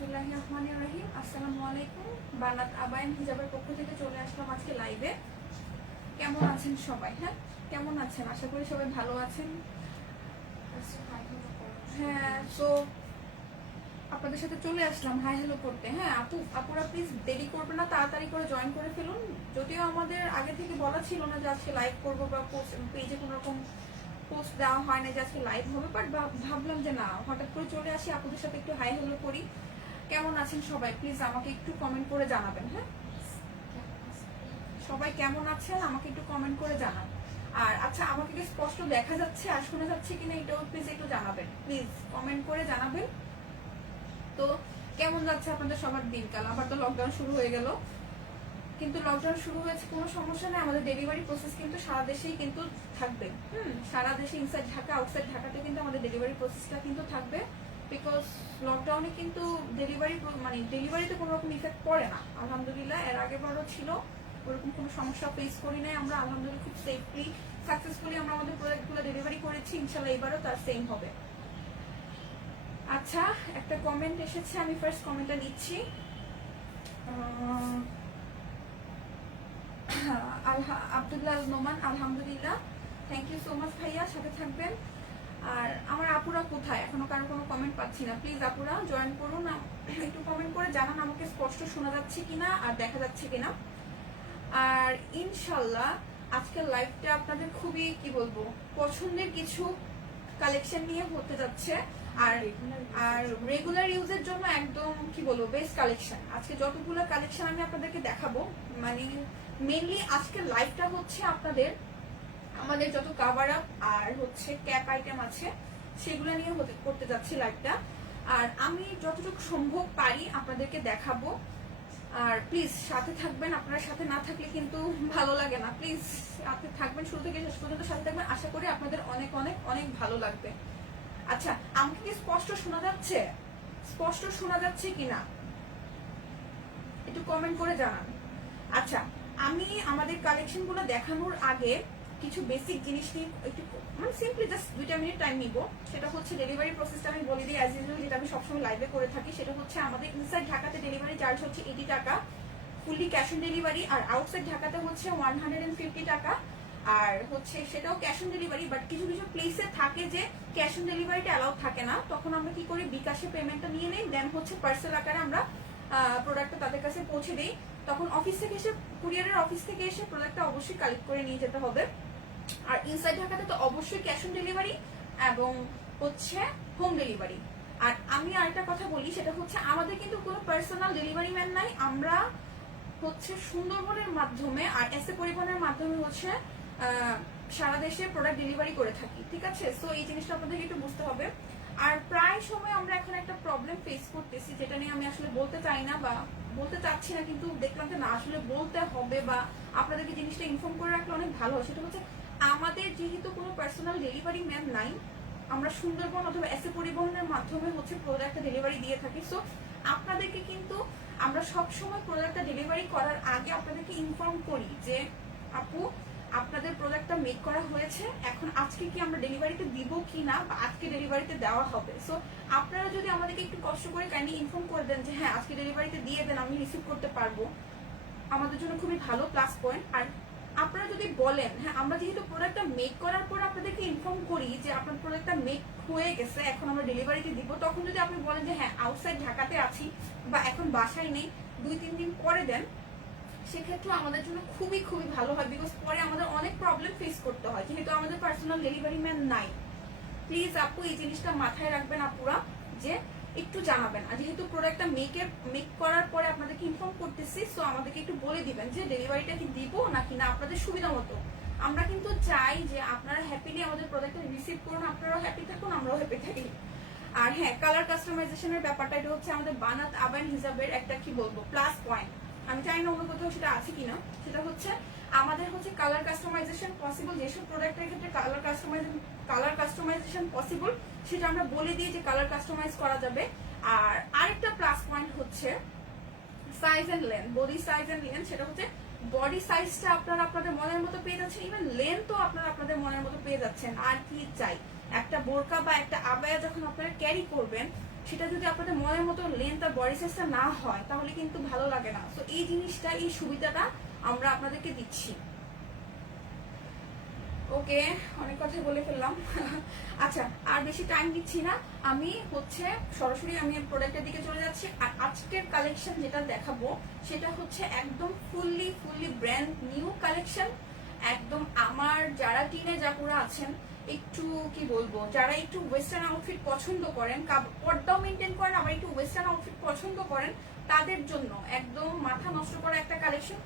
বিসমিল্লাহির রহমানির রহিম। আসসালামু আলাইকুম। বানাত আবায়ান হিজাবের পক্ষ থেকে চলে আসলাম আজকে লাইভে। কেমন আছেন সবাই? হ্যাঁ, কেমন আছেন? আশা করি সবাই ভালো আছেন। হ্যাঁ, তো আপনাদের সাথে চলে আসলাম হাই হ্যালো করতে। হ্যাঁ আপুরা প্লিজ দেরি করবেন না, তাড়াতাড়ি করে জয়েন করে ফেলুন। যদিও আমাদের আগে থেকে বলা ছিল না যে আজকে লাইভ করবো বা পেজে কোনো রকম পোস্ট দেওয়া হয় না যে আজকে লাইভ হবে, বাট ভাবলাম যে না, হঠাৎ করে চলে আসি, আপনাদের সাথে একটু হাই হ্যালো করি। কেমন আছেন সবাই? প্লিজ আমাকে একটু কমেন্ট করে জানাবেন। হ্যাঁ, সবাই কেমন আছেন আমাকে একটু কমেন্ট করে জানান। আর আচ্ছা, আমাকে কি স্পষ্ট দেখা যাচ্ছে আর শোনা যাচ্ছে কিনা এটাও প্লিজ একটু জানাবেন, প্লিজ কমেন্ট করে জানাবেন। তো কেমন যাচ্ছে আপনাদের সবার দিনকাল? আবার তো লকডাউন শুরু হয়ে গেল, কিন্তু লকডাউন শুরু হয়েছে কোনো সমস্যা নেই, আমাদের ডেলিভারি প্রসেস কিন্তু সারা দেশেই কিন্তু থাকবে। সারা দেশে ইনসাইড ঢাকা আউটসাইড ঢাকাতে কিন্তু আমাদের ডেলিভারি প্রসেসটা কিন্তু থাকবে, বিকজ লকডাউনে কিন্তু ডেলিভারিতে কোনো রকম ইফেক্ট পড়ে না আলহামদুলিল্লাহ। এর আগেবারও ছিল, ওরকম কোনো সমস্যা ফেস করি নাই আমরা, আলহামদুলিল্লাহ খুব সেফলি সাকসেসফুলি আমরা আমাদের প্রোডাক্টগুলো ডেলিভারি করেছি। ইনশাল্লাহ এবারও তার সেম হবে। আচ্ছা, একটা কমেন্ট এসেছে, আমি ফার্স্ট কমেন্টটা নিচ্ছি। আব্দুল্লাহ নোমান, আলহামদুলিল্লাহ, থ্যাংক ইউ সো মাচ ভাইয়া, সাথে থাকবেন। আর আমার আপুরা কোথায়? এখনো কারো কোনো কমেন্ট পাচ্ছি না। প্লিজ আপুরা জয়েন করুন, একটু কমেন্ট করে জানান আমাকে স্পষ্ট শোনা যাচ্ছে কিনা আর দেখা যাচ্ছে কিনা। আর ইনশাল্লাহ আজকের লাইভটা আপনাদের খুবই কি বলবো পছন্দের কিছু কালেকশন নিয়ে হতে যাচ্ছে। আর রেগুলার ইউজের জন্য একদম কি বলবো বেস্ট কালেকশন। আজকে যতগুলো কালেকশন আমি আপনাদেরকে দেখাবো, মানে মেনলি আজকের লাইভটা হচ্ছে আপনাদের আমাদের যত কাভার আপ আর হচ্ছে ক্যাপ আইটেম আছে সেগুলো নিয়ে করতে যাচ্ছি লাইভটা। আর আমি যতটুকু সম্ভব পারি আপনাদেরকে দেখাবো। আর প্লিজ সাথে থাকবেন, আপনারা সাথে না থাকলে কিন্তু ভালো লাগে না। প্লিজ সাথে থাকবেন, শুরু থেকে শেষ পর্যন্ত সাথে থাকবেন, আশা করি আপনাদের অনেক অনেক অনেক ভালো লাগবে। আচ্ছা, আমাকে কি স্পষ্ট শোনা যাচ্ছে? স্পষ্ট শোনা যাচ্ছে কিনা একটু কমেন্ট করে জানান। আচ্ছা, আমি আমাদের কালেকশন গুলো দেখানোর আগে কিছু বেসিক জিনিস নিয়ে একটু মানে সিম্পলি জাস্ট 2টা মিনিট টাইম নিব। সেটা হচ্ছে ডেলিভারি প্রসেসটা আমি বলে দিই অ্যাজ ইউজুয়াল, যেটা আমি সবসময় লাইভে করে থাকি। সেটা হচ্ছে আমাদের ইনসাইড ঢাকাতে ডেলিভারি চার্জ হচ্ছে 80 টাকা ফুললি ক্যাশ অন ডেলিভারি, আর আউটসাইড ঢাকাতে হচ্ছে 150 টাকা। আর হচ্ছে সেটাও ক্যাশ অন ডেলিভারি, বাট কিছু কিছু প্লেসে থাকে যে ক্যাশ অন ডেলিভারিটা অ্যালাউ থাকে না, তখন আমরা কি করি বিকাশে পেমেন্টটা নিয়ে নেই, দেন হচ্ছে পার্সেল আকারে আমরা প্রোডাক্টটা তাদের কাছে পৌঁছে দিই। তখন অফিস থেকে এসে কুরিয়ারের অফিস থেকে এসে প্রোডাক্টটা অবশ্যই কালেক্ট করে নিয়ে যেতে হবে। আর ইনসাইড ঢাকাতে তো অবশ্যই ক্যাশ অন ডেলিভারি এবং হচ্ছে হোম ডেলিভারি। আর আমি আরেকটা কথা বলি, সেটা হচ্ছে আমাদের কিন্তু কোনো পার্সোনাল ডেলিভারি ম্যান নাই, আমরা হচ্ছে সুন্দরবনের মাধ্যমে আর এসএ পরিবহনের মাধ্যমে হচ্ছে সারা দেশে প্রোডাক্ট ডেলিভারি করে থাকি। ঠিক আছে, সো এই জিনিসটা আপনাদেরকে একটু বুঝতে হবে। আর প্রায় সময় আমরা এখন একটা প্রবলেম ফেস করতেছি, যেটা নিয়ে আমি আসলে বলতে চাই না বা বলতে চাচ্ছি না, কিন্তু দেখলাম যে না আসলে বলতে হবে বা আপনাদেরকে জিনিসটা ইনফর্ম করে রাখলে অনেক ভালো হয়। সেটা হচ্ছে আমাদের যেহেতু কোনো পার্সোনাল ডেলিভারি ম্যান নাই, আমরা সুন্দরবন অথবা এসএ পরিবহনের মাধ্যমে হচ্ছে প্রোডাক্টটা ডেলিভারি দিয়ে থাকি। সো আপনাদেরকে কিন্তু আমরা সব সময় প্রোডাক্টটা ডেলিভারি করার আগে আপনাদেরকে ইনফর্ম করি যে আপু আপনাদের প্রোডাক্টটা মেক করা হয়েছে, এখন আজকে কি আমরা ডেলিভারিতে দিব কি না, বা আজকে ডেলিভারিতে দেওয়া হবে। সো আপনারা যদি আমাদেরকে একটু কষ্ট করে কাইন্ডলি ইনফর্ম করে দেন যে হ্যাঁ আজকে ডেলিভারিতে দিয়ে দেন, আমি রিসিভ করতে পারবো, আমাদের জন্য খুবই ভালো প্লাস পয়েন্ট। আর আপনারা যদি বলেন হ্যাঁ আমরা যেহেতু প্রোডাক্টটা মেক করার পর আপনাদেরকে ইনফর্ম করি যে আপনার প্রোডাক্টটা মেক হয়ে গেছে, এখন আমরা ডেলিভারিতে দিব, তখন যদি আপনি বলেন যে হ্যাঁ আউটসাইড ঢাকাতে আছি বা এখন বাসায় নেই, 2-3 দিন পরে দেন, সেক্ষেত্রে আমাদের জন্য খুবই খুবই ভালো হয়, বিকজ পরে আমাদের অনেক প্রবলেম ফেস করতে হয় যেহেতু আমাদের পার্সোনাল ডেলিভারি ম্যান নাই। প্লিজ আপু এই জিনিসটা মাথায় রাখবেন আপুরা, যে একটু জানাবেন। আর যেহেতু প্রোডাক্টটা মেক করার পরে আপনাদেরকে ইনফর্ম করতেছি, সো আমাদেরকে একটু বলে দিবেন যে ডেলিভারিটা কি দিব নাকি না, আপনাদের সুবিধা মতো। আমরা কিন্তু চাই যে আপনারা হ্যাপিলি আমাদের প্রোডাক্টটা রিসিভ করুন, আপনারাও হ্যাপি থাকুন, আমরাও হ্যাপি থাকি। আর হ্যাঁ, কালার কাস্টমাইজেশনের ব্যাপারটা, এটা হচ্ছে আমাদের বানাত আবায়ান হিজাবের একটা কি বলবো প্লাস পয়েন্ট। আমি জানি না অন্য কোথাও সেটা আছে কিনা। সেটা হচ্ছে আমাদের হচ্ছে কালার কাস্টমাইজেশন পসিবল, যেসব প্রোডাক্টের ক্ষেত্রে কালার কাস্টমাইজেশন পসিবল সেটা আমরা বলে দিই যে কালার কাস্টমাইজ করা যাবে। আর আরেকটা প্লাস পয়েন্ট হচ্ছে size and length, body size and length. সেটা হচ্ছে বডি সাইজটা আপনারা আপনাদের মনের মতো পেয়ে যাচ্ছেন, ইভেন লেন্থও আপনারা আপনাদের মনের মতো পেয়ে যাচ্ছেন। আর কি চাই, একটা বোরকা বা একটা আবায়া যখন আপনারা ক্যারি করবেন, সেটা যদি আপনাদের মনের মতো লেন্থ আর বডি সাইজটা না হয় তাহলে কিন্তু ভালো লাগে না। তো এই জিনিসটা, এই সুবিধাটা আমরা আপনাদেরকে দিচ্ছি। ওকে, অনেক কথা বলে ফেললাম। আচ্ছা, আর বেশি টাইম দিচ্ছি না, আমি হচ্ছে সরাসরি আমি প্রোডাক্টের দিকে চলে যাচ্ছি। আর আজকের কালেকশন যেটা দেখাবো সেটা হচ্ছে একদম ফুললি ব্র্যান্ড নিউ কালেকশন। একদম আমার যারা টিনেজ আপুরা আছেন, একটু কি বলবো, যারা একটু ওয়েস্টার্ন আউটফিট পছন্দ করেন, পর্দাও মেনটেন করেন, আবার একটু ওয়েস্টার্ন আউটফিট পছন্দ করেন, তাদের জন্য একদম মাথা নষ্ট করা একটা কালেকশন,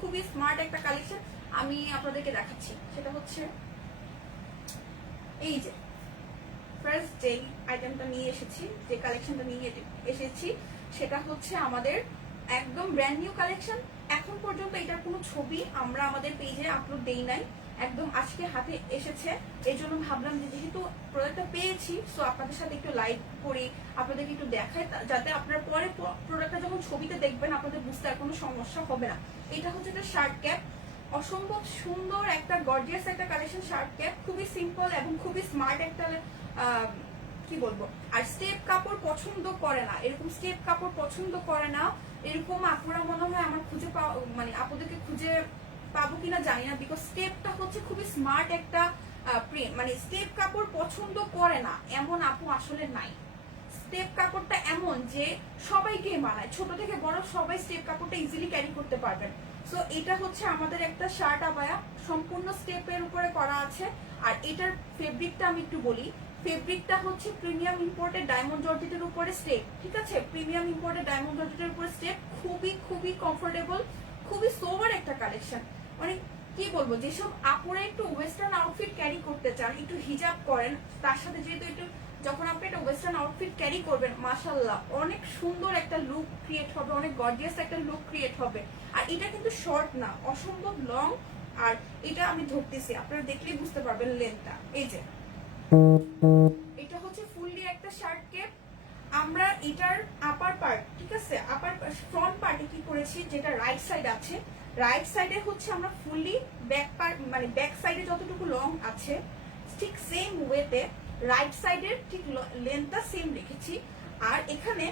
খুবই স্মার্ট একটা কালেকশন আমি আপনাদেরকে দেখাচ্ছি। সেটা হচ্ছে এই যে ফার্স্ট যে আইটেমটা নিয়ে এসেছি, যে কালেকশনটা নিয়ে এসেছি, সেটা হচ্ছে আমাদের একদম ব্র্যান্ড নিউ কালেকশন। এখন পর্যন্ত এটার কোনো ছবি আমরা আমাদের পেজে আপলোড দেই নাই, একদম আজকে হাতে এসেছে। এই জন্য ভাবলাম যে যেহেতু প্রোডাক্টটা পেয়েছি, সো আপনাদের সাথে একটু লাইভ করি, আপনাদেরকে একটু দেখাই, যাতে আপনারা পরে প্রোডাক্টটা যখন ছবিতে দেখবেন আপনাদের বুঝতে আর কোনো সমস্যা হবে না। এটা হচ্ছে একটা শার্ট ক্যাপ, অসম্ভব সুন্দর একটা গর্জিয়াস একটা কালেকশন শার্ট ক্যাপ, খুবই সিম্পল এবং খুবই স্মার্ট একটা কি বলবো। আর স্টেপ কাপড় পছন্দ করে না, এরকম স্টেপ কাপড় পছন্দ করে না এরকম আপুরা মনে হয় আমার খুঁজে পাওয়া, মানে আপুদেরকে খুঁজে পাবো কিনা জানি না, বিকজ স্টেপটা হচ্ছে খুবই স্মার্ট একটা প্রিন্ট। মানে স্টেপ কাপড় পছন্দ করে না এমন আপু আসলে নাই। স্টেপ কাপড়টা এমন যে সবাইকে মানায়, ছোট থেকে বড় সবাই স্টেপ কাপড়টা ইজিলি ক্যারি করতে পারবেন। সো এটা হচ্ছে আমাদের একটা শার্ট আবায়া, সম্পূর্ণ স্টেপের উপরে করা আছে। আর এটার ফেব্রিকটা আমি একটু বলি, ফেব্রিকটা হচ্ছে প্রিমিয়াম ইম্পোর্টেড ডায়মন্ড জর্জেটের উপরে স্টেপ, ঠিক আছে, প্রিমিয়াম ইম্পোর্টেড ডায়মন্ড জর্জেটের উপরে স্টেপ, খুবই কমফোর্টেবল, খুবই সোবার একটা কালেকশন। মানে কি বলবো, যেসব আপুরা একটু ওয়েস্টার্ন আউটফিট ক্যারি করতে চান, একটু হিজাব করেন, তার সাথে যেহেতু একটু যখন আপনি একটা ওয়েস্টার্ন আউটফিট ক্যারি করবেন, মাশাআল্লাহ অনেক সুন্দর একটা লুক ক্রিয়েট হবে, অনেক গর্জিয়াস একটা লুক ক্রিয়েট হবে। আর এটা কিন্তু শর্ট না, অসম্ভব লং। আর এটা আমি ধরতেছি, আপনারা দেখলেই বুঝতে পারবেন লেন্থটা। এই যে এটা হচ্ছে ফুললি একটা শার্ট কেপ। আমরা এটার আপার পার্ট, ঠিক আছে, আপার ফ্রন্ট পার্টে কি করেছি, যেটা রাইট সাইড আছে, রাইট সাইডে হচ্ছে আমরা ফুললি ব্যাক পার্ট, মানে ব্যাক সাইডে যতটুকু লং আছে ঠিক সেম ওয়েতে রাইট সাইডের ঠিক লেন্থটা সেম রেখেছি। আর এখানে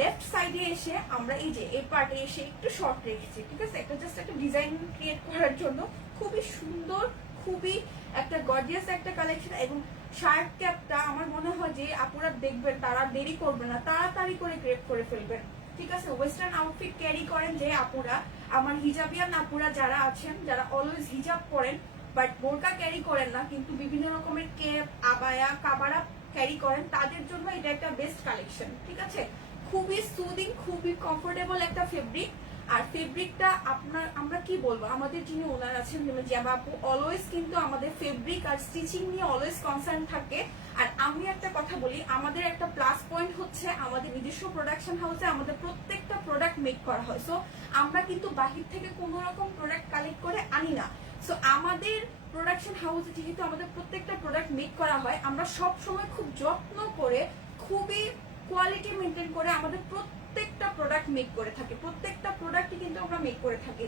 লেফট সাইডে এসে আমরা এই যে এই পার্টে এসে একটু শর্ট রেখেছি, ঠিক আছে, একটা জাস্ট একটা ডিজাইন ক্রিয়েট করার জন্য। খুবই সুন্দর, খুবই একটা গর্জিয়াস একটা কালেকশন। এবং শার্ট ক্যাপটা আমার মনে হয় যে আপুরা দেখবেন তারা দেরি করবে না, তাড়াতাড়ি করে গ্রেপ করে ফেলবেন, ঠিক আছে। ওয়েস্টার্ন আউটফিট ক্যারি করেন যে আপুরা, আমার হিজাবিয়ান আপুরা যারা আছেন, যারা অলওয়েজ হিজাব পরেন বাট বোরকা ক্যারি করেন না, কিন্তু বিভিন্ন রকমের কেপ, আবায়া, কাবারা ক্যারি করেন, তাদের জন্য এটা একটা বেস্ট কালেকশন, ঠিক আছে। খুবই সুদিং, খুবই কমফোর্টেবল একটা ফেব্রিক। আর ফেব্রিকটা আপনার, আমরা কি বলবো, আমাদের যিনি ওনার আছেন জ্যাবা আপু, অলওয়েজ কিন্তু আমাদের ফেব্রিক আর স্টিচিং নিয়ে অলওয়েজ কনসার্ন থাকে। আর আমি একটা কথা বলি, আমাদের একটা প্লাস পয়েন্ট হচ্ছে আমাদের নিজস্ব প্রোডাকশন হাউসে আমাদের প্রত্যেকটা প্রোডাক্ট মেক করা হয়। সো আমরা কিন্তু বাহির থেকে কোনো রকম প্রোডাক্ট কালেক্ট করে আনি না। সো আমাদের প্রোডাকশন হাউসে যেহেতু আমাদের প্রত্যেকটা প্রোডাক্ট মেক করা হয়, আমরা সব সময় খুব যত্ন করে, খুবই কোয়ালিটি মেনটেন করে আমাদের প্রত্যেকটা প্রোডাক্ট মেক করে থাকি, প্রত্যেকটা প্রোডাক্টই কিন্তু আমরা মেক করে থাকি।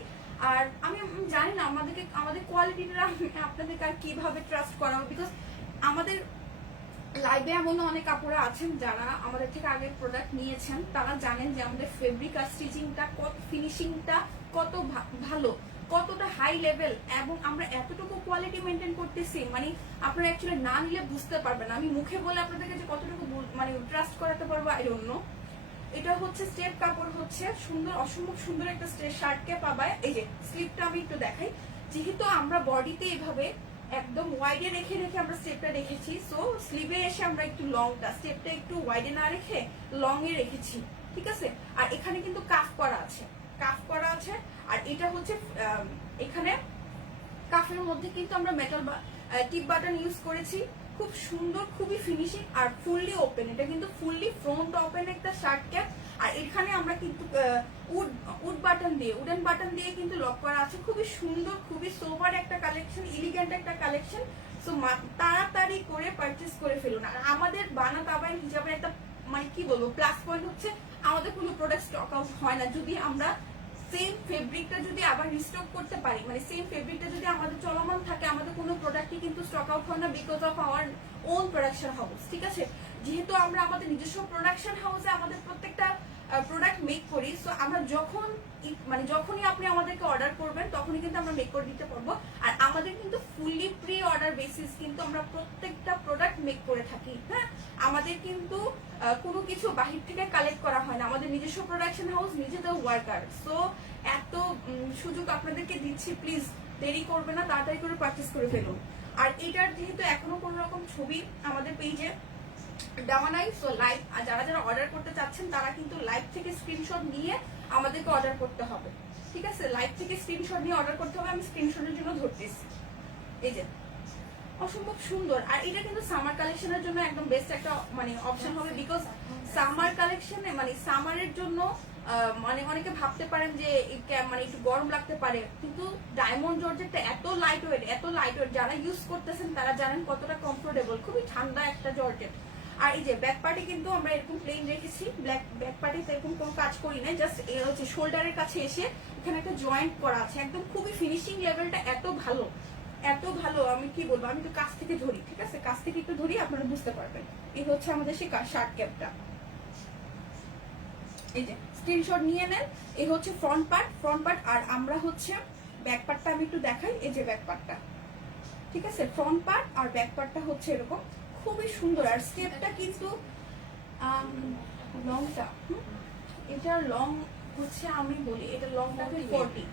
আর আমি জানি না আমাদের কোয়ালিটিটা আপনাদেরকে আর কিভাবে ট্রাস্ট করাবো, বিকজ আমাদের লাইভে এমন অনেক কাপড়া আছেন যারা আমাদের থেকে আগে প্রোডাক্ট নিয়েছেন, তারা জানেন যে আমাদের ফেব্রিক আর স্টিচিংটা, ফিনিশিংটা কত ভালো, কতটা হাই লেভেল, এবং আমরা এতটুকু কোয়ালিটি মেনটেন করতেছি, মানে আপনারা অ্যাকচুয়ালি না নিলে বুঝতে পারবেন। আমি মুখে বলে আপনাদেরকে যে কতটুকু মানে ট্রাস্ট করাতে পারবো আই ডোন্ট নো। এটা হচ্ছে স্টেপ কাপড়, হচ্ছে সুন্দর, অসম্ভব সুন্দর একটা শার্ট কে পাবায়। এই যে স্লিপটা আমি একটু দেখাই, যেহেতু আমরা বডিতে এইভাবে একদম ওয়াইডে রেখে আমরা স্টেপটা রেখেছি, সো স্লিভে এসে আমরা একটু লংটা, স্টেপটা একটু ওয়াইডে না রেখে লং এ রেখেছি, ঠিক আছে। আর এখানে কিন্তু কাফ করা আছে, কাফ করা আছে। আর এটা হচ্ছে এখানে কাফের মধ্যে কিন্তু আমরা মেটাল টিপ বাটন ইউজ করেছি, খুব সুন্দর, খুবই ফিনিশিং। আর ফুললি ওপেন, এটা কিন্তু ফুললি ফ্রন্ট ওপেন একটা শার্ট ক্যাপ। আর এখানে আমরা কিন্তু উডেন বাটন দিয়ে কিন্তু লক করা আছে। খুবই সুন্দর, খুবই সোবার একটা কালেকশন, এলিগেন্ট একটা কালেকশন। সো তাড়াতাড়ি করে পারচেস করে ফেলুন। আর আমাদের বানাত আবাই হিসাবে একটা, মানে কি বলবো, প্লাস পয়েন্ট হচ্ছে আমাদের কোনো প্রোডাক্ট স্টক আউট হয় না। যদি আমরা সেম ফেব্রিকটা যদি আবার রিস্টক করতে পারি, মানে সেম ফেব্রিকটা যদি আমাদের চলমান থাকে, আমাদের কোনো প্রোডাক্টই কিন্তু স্টক আউট হয় না, because of our own production house, ঠিক আছে। যেহেতু আমরা আমাদের নিজস্ব প্রোডাকশন হাউসে আমাদের প্রত্যেকটা প্রোডাক্ট মেক করি, সো আমরা যখনই আপনি আমাদেরকে অর্ডার করবেন তখনই কিন্তু আমরা মেক করে দিতে পারবো। আর আমাদের কিন্তু ফুললি প্রি অর্ডার বেসিস কিন্তু আমরা প্রত্যেকটা প্রোডাক্ট মেক করে থাকি। হ্যাঁ, আমাদের কিন্তু কোনো কিছু বাহির থেকে কালেক্ট করা হয় না, আমাদের নিজস্ব প্রোডাকশন হাউস, নিজেদের ওয়ার্কার। সো এত সুযোগ আপনাদেরকে দিচ্ছি, প্লিজ দেরি করবে না, তাড়াতাড়ি করে পারচেস করে ফেলুন। আর এটার যেহেতু এখনো কোনো রকম ছবি আমাদের পেজে দেওয়া নাই, সো লাইভ যারা যারা অর্ডার করতে চাচ্ছেন তারা কিন্তু লাইভ থেকে স্ক্রিনশট নিয়ে আমাদেরকে অর্ডার করতে হবে। ঠিক আছে, লাইভ থেকে স্ক্রিনশট নিয়ে অর্ডার করতে হবে। আমি স্ক্রিনশটের জন্য ধরতেছি। এই যে অসম্ভব সুন্দর। আর এটা কিন্তু সামার কালেকশনের জন্য একদম বেস্ট একটা অপশন হবে, বিকজ সামার কালেকশনে সামারের জন্য অনেকে ভাবতে পারেন যে একটু গরম লাগতে পারে, কিন্তু ডায়মন্ড জর্জেটটা এত লাইট ওয়েট যারা ইউজ করতেছেন তারা জানেন কতটা কমফোর্টেবল, খুবই ঠান্ডা একটা জর্জেট। আর এই যে ব্যাক পার্টি কিন্তু আমরা এরকম প্লেন রেখেছি, ব্যাক পার্টিতে এরকম কোনো কাজ করি না, জাস্ট হচ্ছে শোল্ডারের কাছে এসে এখানে একটা জয়েন্ট করা আছে, একদম খুবই ফিনিশিং লেভেলটা এত ভালো। আমি কি বলবো, আমি একটু কাছ থেকে ধরি, ঠিক আছে, কাছ থেকে একটু ধরি, আপনারা বুঝতে পারবেন। এই হচ্ছে আমাদের সেই শার্ট ক্যাপটা। এই যে স্ক্রিনশট নিয়ে নেন। এই হচ্ছে ফ্রন্ট পার্ট। আর আমরা হচ্ছে ব্যাক পার্টটা আমি একটু দেখাই। এই যে ব্যাক পার্টটা, ঠিক আছে, ফ্রন্ট পার্ট আর ব্যাক পার্টটা হচ্ছে এরকম, খুবই সুন্দর। আর স্টেপটা কিন্তু লংটা, এটার লং হচ্ছে, আমি বলি এটা লংটা 40,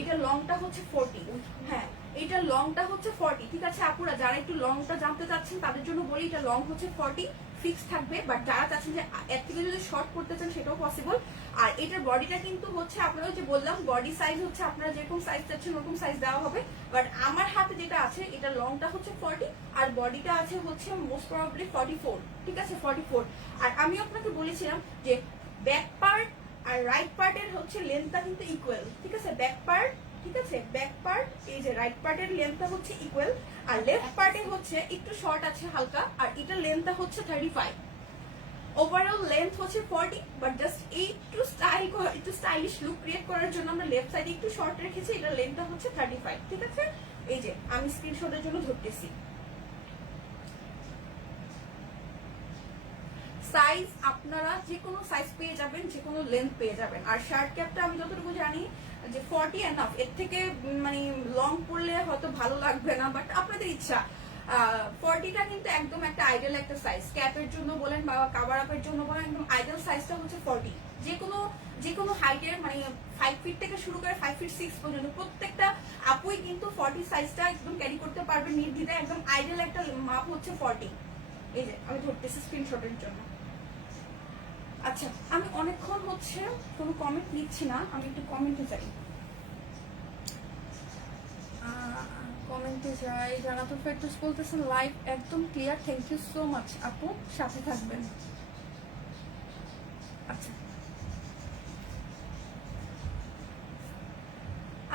এটা লংটা হচ্ছে 40। হ্যাঁ, এটা লংটা হচ্ছে 40। ঠিক আছে আপুরা, যারা একটু লংটা জানতে চাচ্ছেন তাদের জন্য বলি এটা লং হচ্ছে 40 ফিক্স থাকবে, বাট যারা চাচ্ছেন যে এর থেকে যদি শর্ট করতে চান সেটাও পসিবল। আর এটার বডিটা কিন্তু হচ্ছে আপনারা যে বললাম বডি সাইজ হচ্ছে আপনারা যেরকম সাইজ চাচ্ছেন ওরকম সাইজ দেওয়া হবে, বাট আমার হাতে যেটা আছে এটা লংটা হচ্ছে 40 আর বডিটা আছে হচ্ছে মোস্ট প্রবাবলি 44। ঠিক আছে, 44। আর আমি আপনাকে বলেছিলাম যে ব্যাক পার্ট আর রাইট পার্টের হচ্ছে লেন্থটা কিন্তু ইকুয়াল। ঠিক আছে, ব্যাক পার্ট, ঠিক আছে, ব্যাক পার্ট এই যে রাইট পার্টের লেন্থটা হচ্ছে ইকুয়াল, আর লেফট পার্টে হচ্ছে একটু শর্ট আছে হালকা, আর এটার লেন্থটা হচ্ছে 35। ওভারঅল লেন্থ হচ্ছে 40, বাট জাস্ট একটু স্টাইলিশ লুক ক্রিয়েট করার জন্য আমরা লেফট সাইডে একটু শর্ট রেখেছি, এটার লেন্থটা হচ্ছে 35। ঠিক আছে, এই যে আমি স্ক্রিনশটের জন্য ধরতেছি। সাইজ আপনারা যে কোনো সাইজ পেয়ে যাবেন, যে কোনো লেন্থ পেয়ে যাবেন। আর শার্ট ক্যাপটা আমি যতটুকু জানি যে 40 এনাফ, এর থেকে লং পরলে হয়তো ভালো লাগবে না, বাট আপনাদের ইচ্ছা। 40টা কিন্তু একদম একটা আইডিয়াল একটা সাইজ, ক্যাপের জন্য বলেন বা কাভার আপের জন্য বলেন, একদম আইডিয়াল সাইজটা হচ্ছে 40। যে কোনো হাইটের 5 ফিট থেকে শুরু করে 5 ফিট 6 পর্যন্ত প্রত্যেকটা আপুই কিন্তু 40 সাইজটা একদম ক্যারি করতে পারবে নির্দ্বিধায়, একদম আইডিয়াল একটা মাপ হচ্ছে 40। এই যে আমি ধরতেছি স্ক্রিনশটের জন্য। আচ্ছা, আমি অনেকক্ষণ হচ্ছে কোনো কমেন্ট নিচ্ছি না, আমি একটু কমেন্টে যাই। কমেন্টে যাই। জানাতুল ফেরদৌস বলতেছেন লাইভ একদম clear, thank you so much আপু, সাথে থাকবেন। আচ্ছা,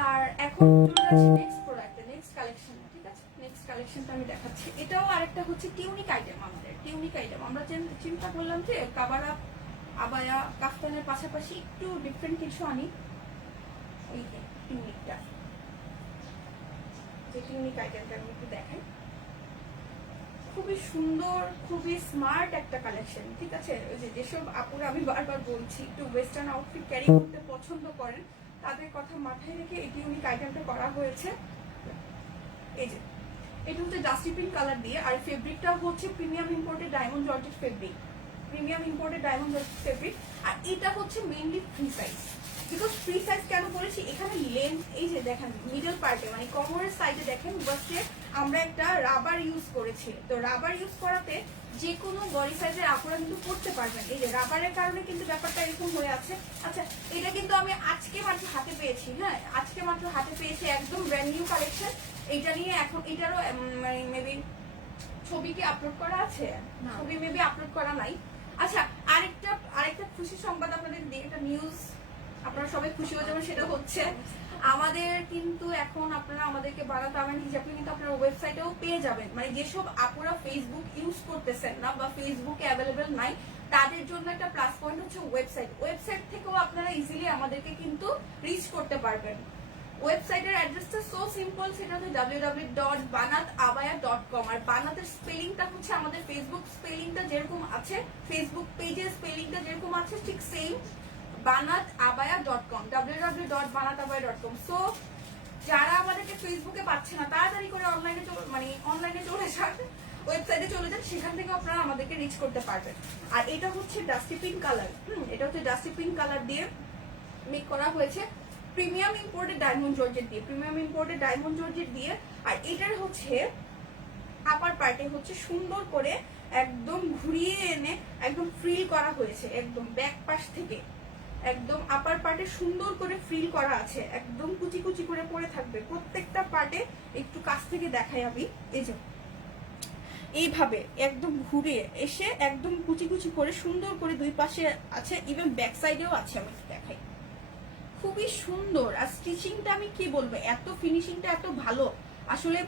আর এখন চলে যাচ্ছি নেক্সট প্রোডাক্টে, নেক্সট কালেকশন। ঠিক আছে, নেক্সট কালেকশনটা আমি দেখাচ্ছি। এটাও আরেকটা হচ্ছে টিউনিক আইটেম, আমাদের টিউনিক আইটেম। আমরা চিন্তা করলাম যে কাবারা আবায়া কাফতানের পাশাপাশি একটু ডিফারেন্ট কিছু আনি। এই যে টিউনিকটা, যে টিউনিক আইটেমটা আমি একটু দেখাই, খুবই সুন্দর, খুবই স্মার্ট একটা কালেকশন। ঠিক আছে, ওই যে যেসব আপুরা আমি বারবার বলছি একটু ওয়েস্টার্ন আউটফিট ক্যারি করতে পছন্দ করেন তাদের কথা মাথায় রেখে এই টিউনিক আইটেমটা করা হয়েছে। এই যে এটা হচ্ছে ডাস্টি পিঙ্ক কালার দিয়ে, আর ফেব্রিকটা হচ্ছে premium imported diamond georgette fabric, আর এটা হচ্ছে mainly free size. Because free size কেন বলেছি, এখানে লেন্থ এই যে দেখেন মিডল পার্টে কোমরের সাইডে দেখেন বাসে আমরা একটা রাবার ইউজ করেছি। তো রাবার ইউজ করাতে যে কোনো বডি সাইজের আপুরা কিন্তু পড়তে পারবেন। এই যে রাবারের কারণে কিন্তু ব্যাপারটা এরকম হয়ে আছে। আচ্ছা, এটা কিন্তু আমি আজকে মাত্র হাতে পেয়েছি। হ্যাঁ, আজকে মাত্র হাতে পেয়েছি, একদম ব্র্যান্ড নিউ কালেকশন। এটা নিয়ে এখন এটারও মেবি ছবি কি আপলোড করা আছে? ছবি মেবি আপলোড করা নাই। আচ্ছা, আরেকটা খুশি সংবাদ আপনাদের দিয়ে, একটা নিউজ আপনারা সবাই খুশি হয়ে যাবেন। সেটা হচ্ছে আমাদের কিন্তু এখন আপনারা আমাদেরকে বানাতে পারবেন হিজাবটা কিন্তু আপনারা ওয়েবসাইটেও পেয়ে যাবেন। যেসব আপুরা ফেসবুক ইউজ করতেছেন না বা ফেসবুকে অ্যাভেলেবেল নাই তাদের জন্য একটা প্লাস পয়েন্ট হচ্ছে ওয়েবসাইট থেকেও আপনারা ইজিলি আমাদেরকে কিন্তু রিচ করতে পারবেন। ওয়েবসাইটের অ্যাড্রেসটা সো সিম্পল, সেটা হচ্ছে www.banatabaya.com। আর বানাতের স্পেলিংটা হচ্ছে আমাদের ফেসবুক স্পেলিংটা যেরকম আছে, ফেসবুক পেজের স্পেলিংটা যেরকম আছে ঠিক সেম banatabaya.com, www.banatabaya.com। সো যারা আমাদেরকে ফেসবুকে পাচ্ছে না তাড়াতাড়ি করে অনলাইনে চলে যান, ওয়েবসাইটে চলে যান, সেখান থেকে আপনারা আমাদেরকে রিচ করতে পারবেন। আর এটা হচ্ছে ডাস্টি পিঙ্ক কালার, এটা হচ্ছে ডাস্টি পিঙ্ক কালার দিয়ে মেক করা হয়েছে প্রিমিয়াম ইম্পোর্টেড ডায়মন্ড জর্জেট দিয়ে। আর এটার হচ্ছে আপার পার্টে হচ্ছে সুন্দর করে একদম ঘুরিয়ে এনে একদম ফ্রিল করা হয়েছে, একদম ব্যাক পাশ থেকে একদম আপার পার্টে সুন্দর করে ফ্রিল করা আছে, একদম কুচি কুচি করে পরে থাকবে প্রত্যেকটা পার্টে। একটু কাছ থেকে দেখাই আমি, এই যে এইভাবে একদম ঘুরে এসে একদম কুচি কুচি করে সুন্দর করে দুই পাশে আছে, ইভেন ব্যাক সাইডেও আছে, আমি দেখাই। খুবই সুন্দর। আর স্টিচিংটা আমি কি বলবো, এত ফিনিশিংটা এত ভালো, আসলে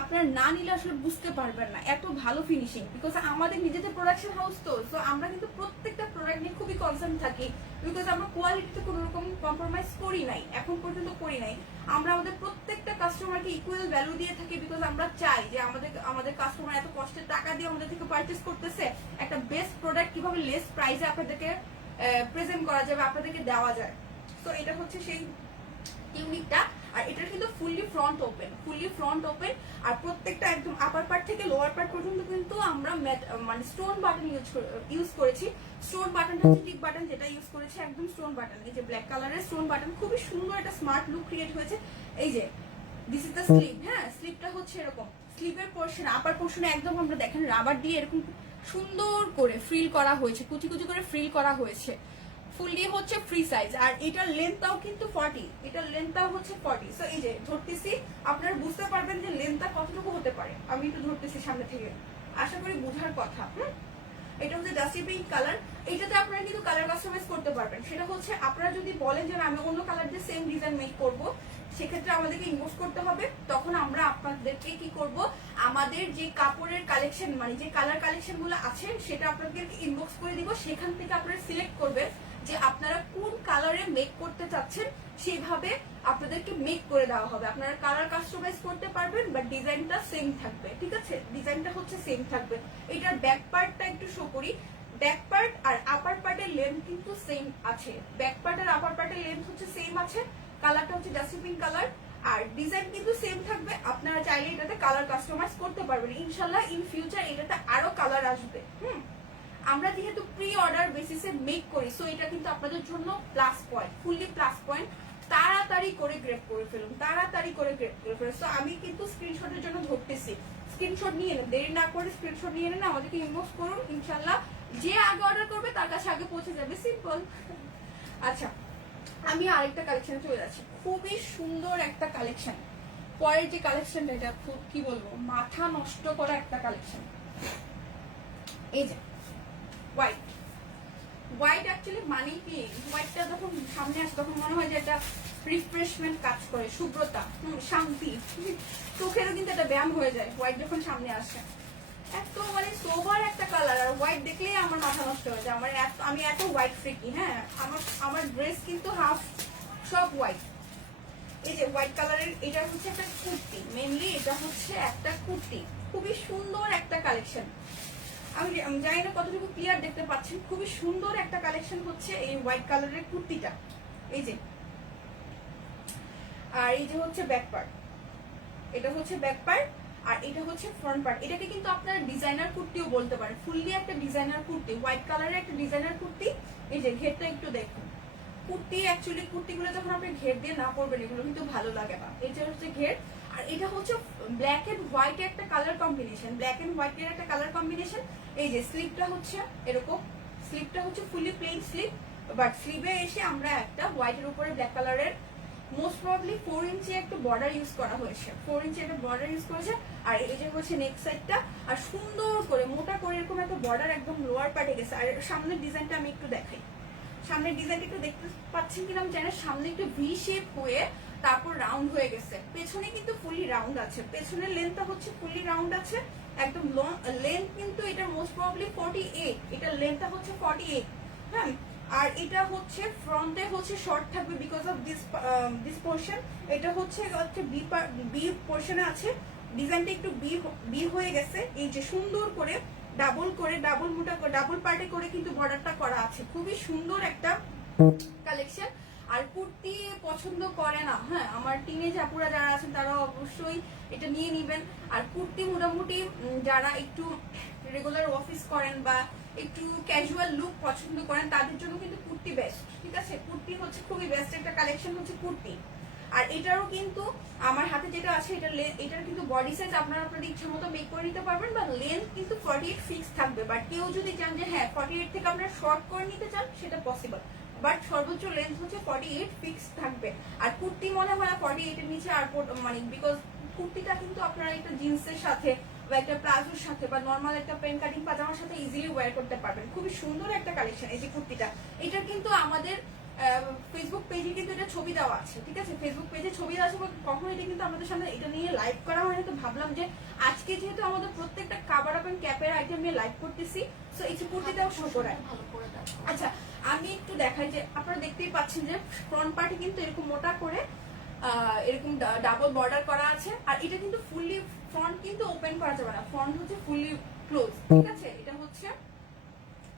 আপনার না নিলে আসলে বুঝতে পারবেন না এত ভালো ফিনিশিং। বিকজ আমাদের নিজেদের প্রোডাকশন হাউস তো আমরা কিন্তু প্রত্যেকটা প্রোডাক্ট নিয়ে খুবই কনসার্ন থাকি, বিকজ আমরা কোয়ালিটিতে কোনো রকম কম্প্রোমাইজ করি নাই, এখন পর্যন্ত করি নাই। আমরা আমাদের প্রত্যেকটা কাস্টমারকে ইকুয়াল ভ্যালু দিয়ে থাকি, বিকজ আমরা চাই যে আমাদের কাস্টমার এত কষ্টের টাকা দিয়ে আমাদের থেকে পারচেস করতেছে, একটা বেস্ট প্রোডাক্ট কিভাবে লেস প্রাইসে আপনাদেরকে প্রেজেন্ট করা যাবে, আপনাদেরকে দেওয়া যায়। তো এটা হচ্ছে সেই ইউনিকটা। আর এটার কিন্তু ফুললি ফ্রন্ট ওপেন, আর প্রত্যেকটা একদম আপার পার্ট থেকে লোয়ার পার্ট পর্যন্ত কিন্তু আমরা মানে স্টোন বাটন ইউজ করেছি। স্টোন বাটনটা হচ্ছে টিক বাটন যেটা ইউজ করেছি, একদম স্টোন বাটন, এই যে ব্ল্যাক কালারের স্টোন বাটন, খুবই সুন্দর একটা স্মার্ট লুক ক্রিয়েট হয়েছে। এই যে দিস ইজ দ্য স্লিভ, হ্যাঁ স্লিভটা হচ্ছে এরকম, স্লিভের পোর্শন আপার পোর্শনে একদম আমরা দেখেন রাবার দিয়ে এরকম সুন্দর করে ফ্রিল করা হয়েছে, কুচি কুচি করে ফ্রিল করা হয়েছে, ফুললি হচ্ছে ফ্রি সাইজ। আর এটার লেন্থটাও কিন্তু 40, এটার লেন্থটাও হচ্ছে 40। সো এই যে ধরতেছি, আপনারা বুঝতে পারবেন যে লেন্থটা কতটুকু হতে পারে। আমি একটু ধরতেছি সামনে থেকে, আশা করি বোঝার কথা। এটা হচ্ছে ডাস্টি পিঙ্ক কালার। এইটাতে আপনারা কিন্তু কালার কাস্টমাইজ করতে পারবেন। সেটা হচ্ছে আপনারা যদি বলেন যে আমি অন্য কালার দিয়ে সেম ডিজাইন মেক করব, সেক্ষেত্রে আমাদেরকে ইনবক্স করতে হবে। তখন আমরা আপনাদেরকে কি করব, আমাদের যে কাপড়ের কালেকশন মানে যে কালার কালেকশন গুলো আছে সেটা আপনাদেরকে ইনবক্স করে দিব। সেখান থেকে আপনারা সিলেক্ট করবেন যে আপনারা কোন কালারে মেক করতে চাচ্ছেন, সেইভাবে আপনাদেরকে মেক করে দেওয়া হবে। আপনারা কালার কাস্টমাইজ করতে পারবেন, বাট ডিজাইনটা সেম থাকবে, ঠিক আছে? ডিজাইনটা হচ্ছে সেম থাকবে। এটার ব্যাক পার্টটা একটু শো করি। ব্যাক পার্ট আর আপার পার্টের লেন্থ কিন্তু সেম আছে, ব্যাক পার্ট আর আপার পার্টের লেন্থ হচ্ছে সেম আছে। কালারটা হচ্ছে ডাস্টি পিঙ্ক কালার, আর ডিজাইন কিন্তু সেম থাকবে। আপনারা চাইলে এটাতে কালার কাস্টমাইজ করতে পারবেন। ইনশাল্লাহ ইন ফিউচার এটাতে আরো কালার আসবে। আমরা যেহেতু প্রি অর্ডার বেসিসে মেক করি, সো এটা কিন্তু আপনাদের জন্য plus point, fully plus point. তাড়াতাড়ি করে গ্রেপ করে ফেলুন, সো আমি কিন্তু স্ক্রিনশটের জন্য ধরতেছি, স্ক্রিনশট নিয়ে নেন, দেরি না করে স্ক্রিনশট নিয়ে নেন, আমাদেরকে ইনবক্স করুন। ইনশাল্লাহ যে আগে অর্ডার করবে তার কাছে আগে পৌঁছে যাবে, সিম্পল। আচ্ছা, আমি আরেকটা কালেকশনে চলে যাচ্ছি, খুবই সুন্দর একটা কালেকশন। পরের যে কালেকশনটা, এটা খুব কি বলবো, মাথা নষ্ট করা একটা কালেকশন। এই যে হোয়াইট অ্যাকচুয়ালি মানে কি, হোয়াইটটা যখন সামনে আসে তখন মনে হয় যে একটা রিফ্রেশমেন্ট কাজ করে, শুভ্রতা, শান্তি, চোখেরও কিন্তু একটা ব্যায়াম হয়ে যায় হোয়াইট যখন সামনে আসে। এত মানে সোবার একটা কালার, আর হোয়াইট দেখলেই আমার মাথা নষ্ট হয়ে যায়। আমি এত হোয়াইট ফ্রিকি, হ্যাঁ আমার ড্রেস কিন্তু হাফ সব হোয়াইট। এই যে হোয়াইট কালারের, এটা হচ্ছে একটা কুর্তি, মেনলি এটা হচ্ছে একটা কুর্তি, খুবই সুন্দর একটা কালেকশন। আমি জানি না কতটুকু ক্লিয়ার দেখতে পাচ্ছেন, খুবই সুন্দর একটা কালেকশন হচ্ছে এই হোয়াইট কালারের কুর্তিটা। এই যে, আর এই যে হচ্ছে ব্যাক পার্ট, এটা হচ্ছে ব্যাক পার্ট, আর এটা হচ্ছে ফ্রন্ট পার্ট। এটাকে কিন্তু আপনারা ডিজাইনার কুর্তিও বলতে পারেন, ফুললি একটা ডিজাইনার কুর্তি, হোয়াইট কালারের একটা ডিজাইনার কুর্তি। এই যে ঘেরটা একটু দেখুন, কুর্তি অ্যাকচুয়ালি কুর্তিগুলো যখন আপনি ঘের দিয়ে না পরবেন এগুলো কিন্তু ভালো লাগে না। এটা হচ্ছে ঘের, আর এটা হচ্ছে ব্ল্যাক এন্ড হোয়াইট একটা colour combination, black and white এর একটা কালার কম্বিনেশন। এই যে স্লিভটা হচ্ছে এরকম, স্লিভটা হচ্ছে ফুলি প্লেন স্লিভ, বাট স্লিভে এসে আমরা একটা হোয়াইটের উপরে ব্ল্যাক কালারের মোস্ট প্রবাবলি 4 ইঞ্চি একটা বর্ডার ইউজ করা হয়েছে, 4 ইঞ্চি একটা বর্ডার ইউজ করেছে। আর এই যে হচ্ছে নেক সাইডটা, আর সুন্দর করে মোটা করে এরকম একটা বর্ডার একদম লোয়ার পার্টে গেছে। আর সামনের ডিজাইনটা আমি একটু দেখাই, সামনের ডিজাইনটা একটু দেখতে পাচ্ছেন কিনা আমি জানি না, সামনে একটু ভি শেপ হয়ে তারপর রাউন্ড হয়ে গেছে, পেছনে কিন্তু ফুলি রাউন্ড আছে, পেছনের লেন্থটা হচ্ছে ফুলি রাউন্ড আছে, একদম লং লেন্থ কিন্তু এটা মোস্ট প্রবাবলি 48, এটার লেন্থটা হচ্ছে 48। হ্যাঁ, আর এটা হচ্ছে ফ্রন্টে হচ্ছে শর্ট থাকবে বিকজ অফ দিস পোর্শন। এটা হচ্ছে বি পোর্শনে আছে, ডিজাইনটা একটু বি হয়ে গেছে। এই যে সুন্দর করে ডাবল মোটা ডাবল পার্টে করে কিন্তু বর্ডারটা করা আছে, খুবই সুন্দর একটা কালেকশন। আর কুর্তি পছন্দ করে না, হ্যাঁ, আমার টিনেজ আপুরা যারা আছেন তারা অবশ্যই এটা নিয়ে নিবেন। আর কুর্তি মোটামুটি যারা একটু রেগুলার অফিস করেন বা একটু ক্যাজুয়াল লুক পছন্দ করেন তাদের জন্য কিন্তু কুর্তি বেস্ট, ঠিক আছে। কুর্তি হচ্ছে খুবই বেস্ট একটা কালেকশন হচ্ছে কুর্তি। আর এটারও কিন্তু আমার হাতে যেটা আছে এটার কিন্তু বডি সাইজ আপনারা আপনাদের ইচ্ছা মতো মেক করে নিতে পারবেন, বা লেন্থ কিন্তু 48 ফিক্স থাকবে। বাট কেউ যদি চান যে হ্যাঁ 48 থেকে আপনারা শর্ট করে নিতে চান সেটা পসিবল, বাট সর্বোচ্চ লেন্থ হচ্ছে 48 ফিক্স থাকবে। আর কুর্তি মনে হয় না 48 এর নিচে আর মানে বিকজ কুর্তিটা কিন্তু আপনারা একটা জিন্সের সাথে বা একটা প্লাজোর সাথে বা নর্মাল একটা প্যান্ট কাটিং পাজামার সাথে ইজিলি ওয়্যার করতে পারবেন। খুবই সুন্দর একটা কালেকশন এই যে কুর্তিটা। এটা কিন্তু আমাদের ফেসবুক পেজে কিন্তু এটা ছবি দেওয়া আছে, ঠিক আছে। ফেসবুক পেজে ছবি দেওয়া আছে, কখনো এটা কিন্তু আমাদের সামনে এটা নিয়ে লাইভ করা হয়নি, তো ভাবলাম যে আজকে যেহেতু আমাদের প্রত্যেকটা কাভার আপ এন্ড ক্যাপের আইটেম নিয়ে লাইভ করতেছি, সো এই যে কুর্তিটাও শো করায়। আচ্ছা আমি একটু দেখাই যে আপনারা দেখতেই পাচ্ছেন যে ফ্রন্ট পার্টে কিন্তু এরকম মোটা করে এরকম ডাবল বর্ডার করা আছে। আর এটা কিন্তু ফুললি ফ্রন্ট কিন্তু ওপেন করা যাবে না, ফ্রন্ট হচ্ছে ফুললি ক্লোজ, ঠিক আছে। এটা হচ্ছে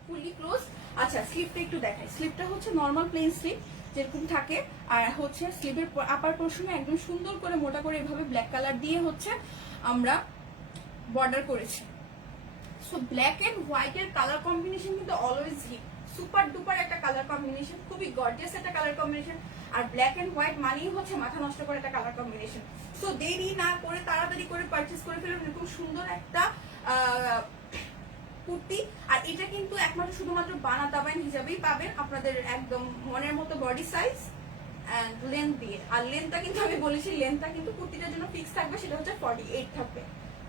ফুললি ক্লোজ। আচ্ছা স্লিপটা একটু দেখাই, স্লিপটা হচ্ছে নর্মাল প্লেন স্লিপ যেরকম থাকে। আর হচ্ছে স্লিপের আপার পোর্শনে একদম সুন্দর করে মোটা করে এভাবে ব্ল্যাক কালার দিয়ে হচ্ছে আমরা বর্ডার করেছি। সো ব্ল্যাক এন্ড হোয়াইট এর কালার কম্বিনেশন কিন্তু অলওয়েজ হিট, সুপার ডুপার একটা কালার কম্বিনেশন, খুবই গর্জিয়াস একটা কালার কম্বিনেশন। আর ব্ল্যাক এন্ড হোয়াইট মানেই হচ্ছে মাথা নষ্ট করে একটা কালার কম্বিনেশন। সো দেরি না করে তাড়াতাড়ি করে পারচেজ করে ফেলুন এরকম সুন্দর একটা কুর্তি। আর এটা কিন্তু একমাত্র শুধুমাত্র বানা দাবাইন হিসাবেই পাবেন আপনাদের একদম মনের মতো বডি সাইজ এন্ড লেন্থ দিয়ে। আর লেন্থটা কিন্তু আমি বলেছি লেন্থটা কিন্তু কুর্তিটার জন্য ফিক্স থাকবে, সেটা হচ্ছে 48 থাকবে।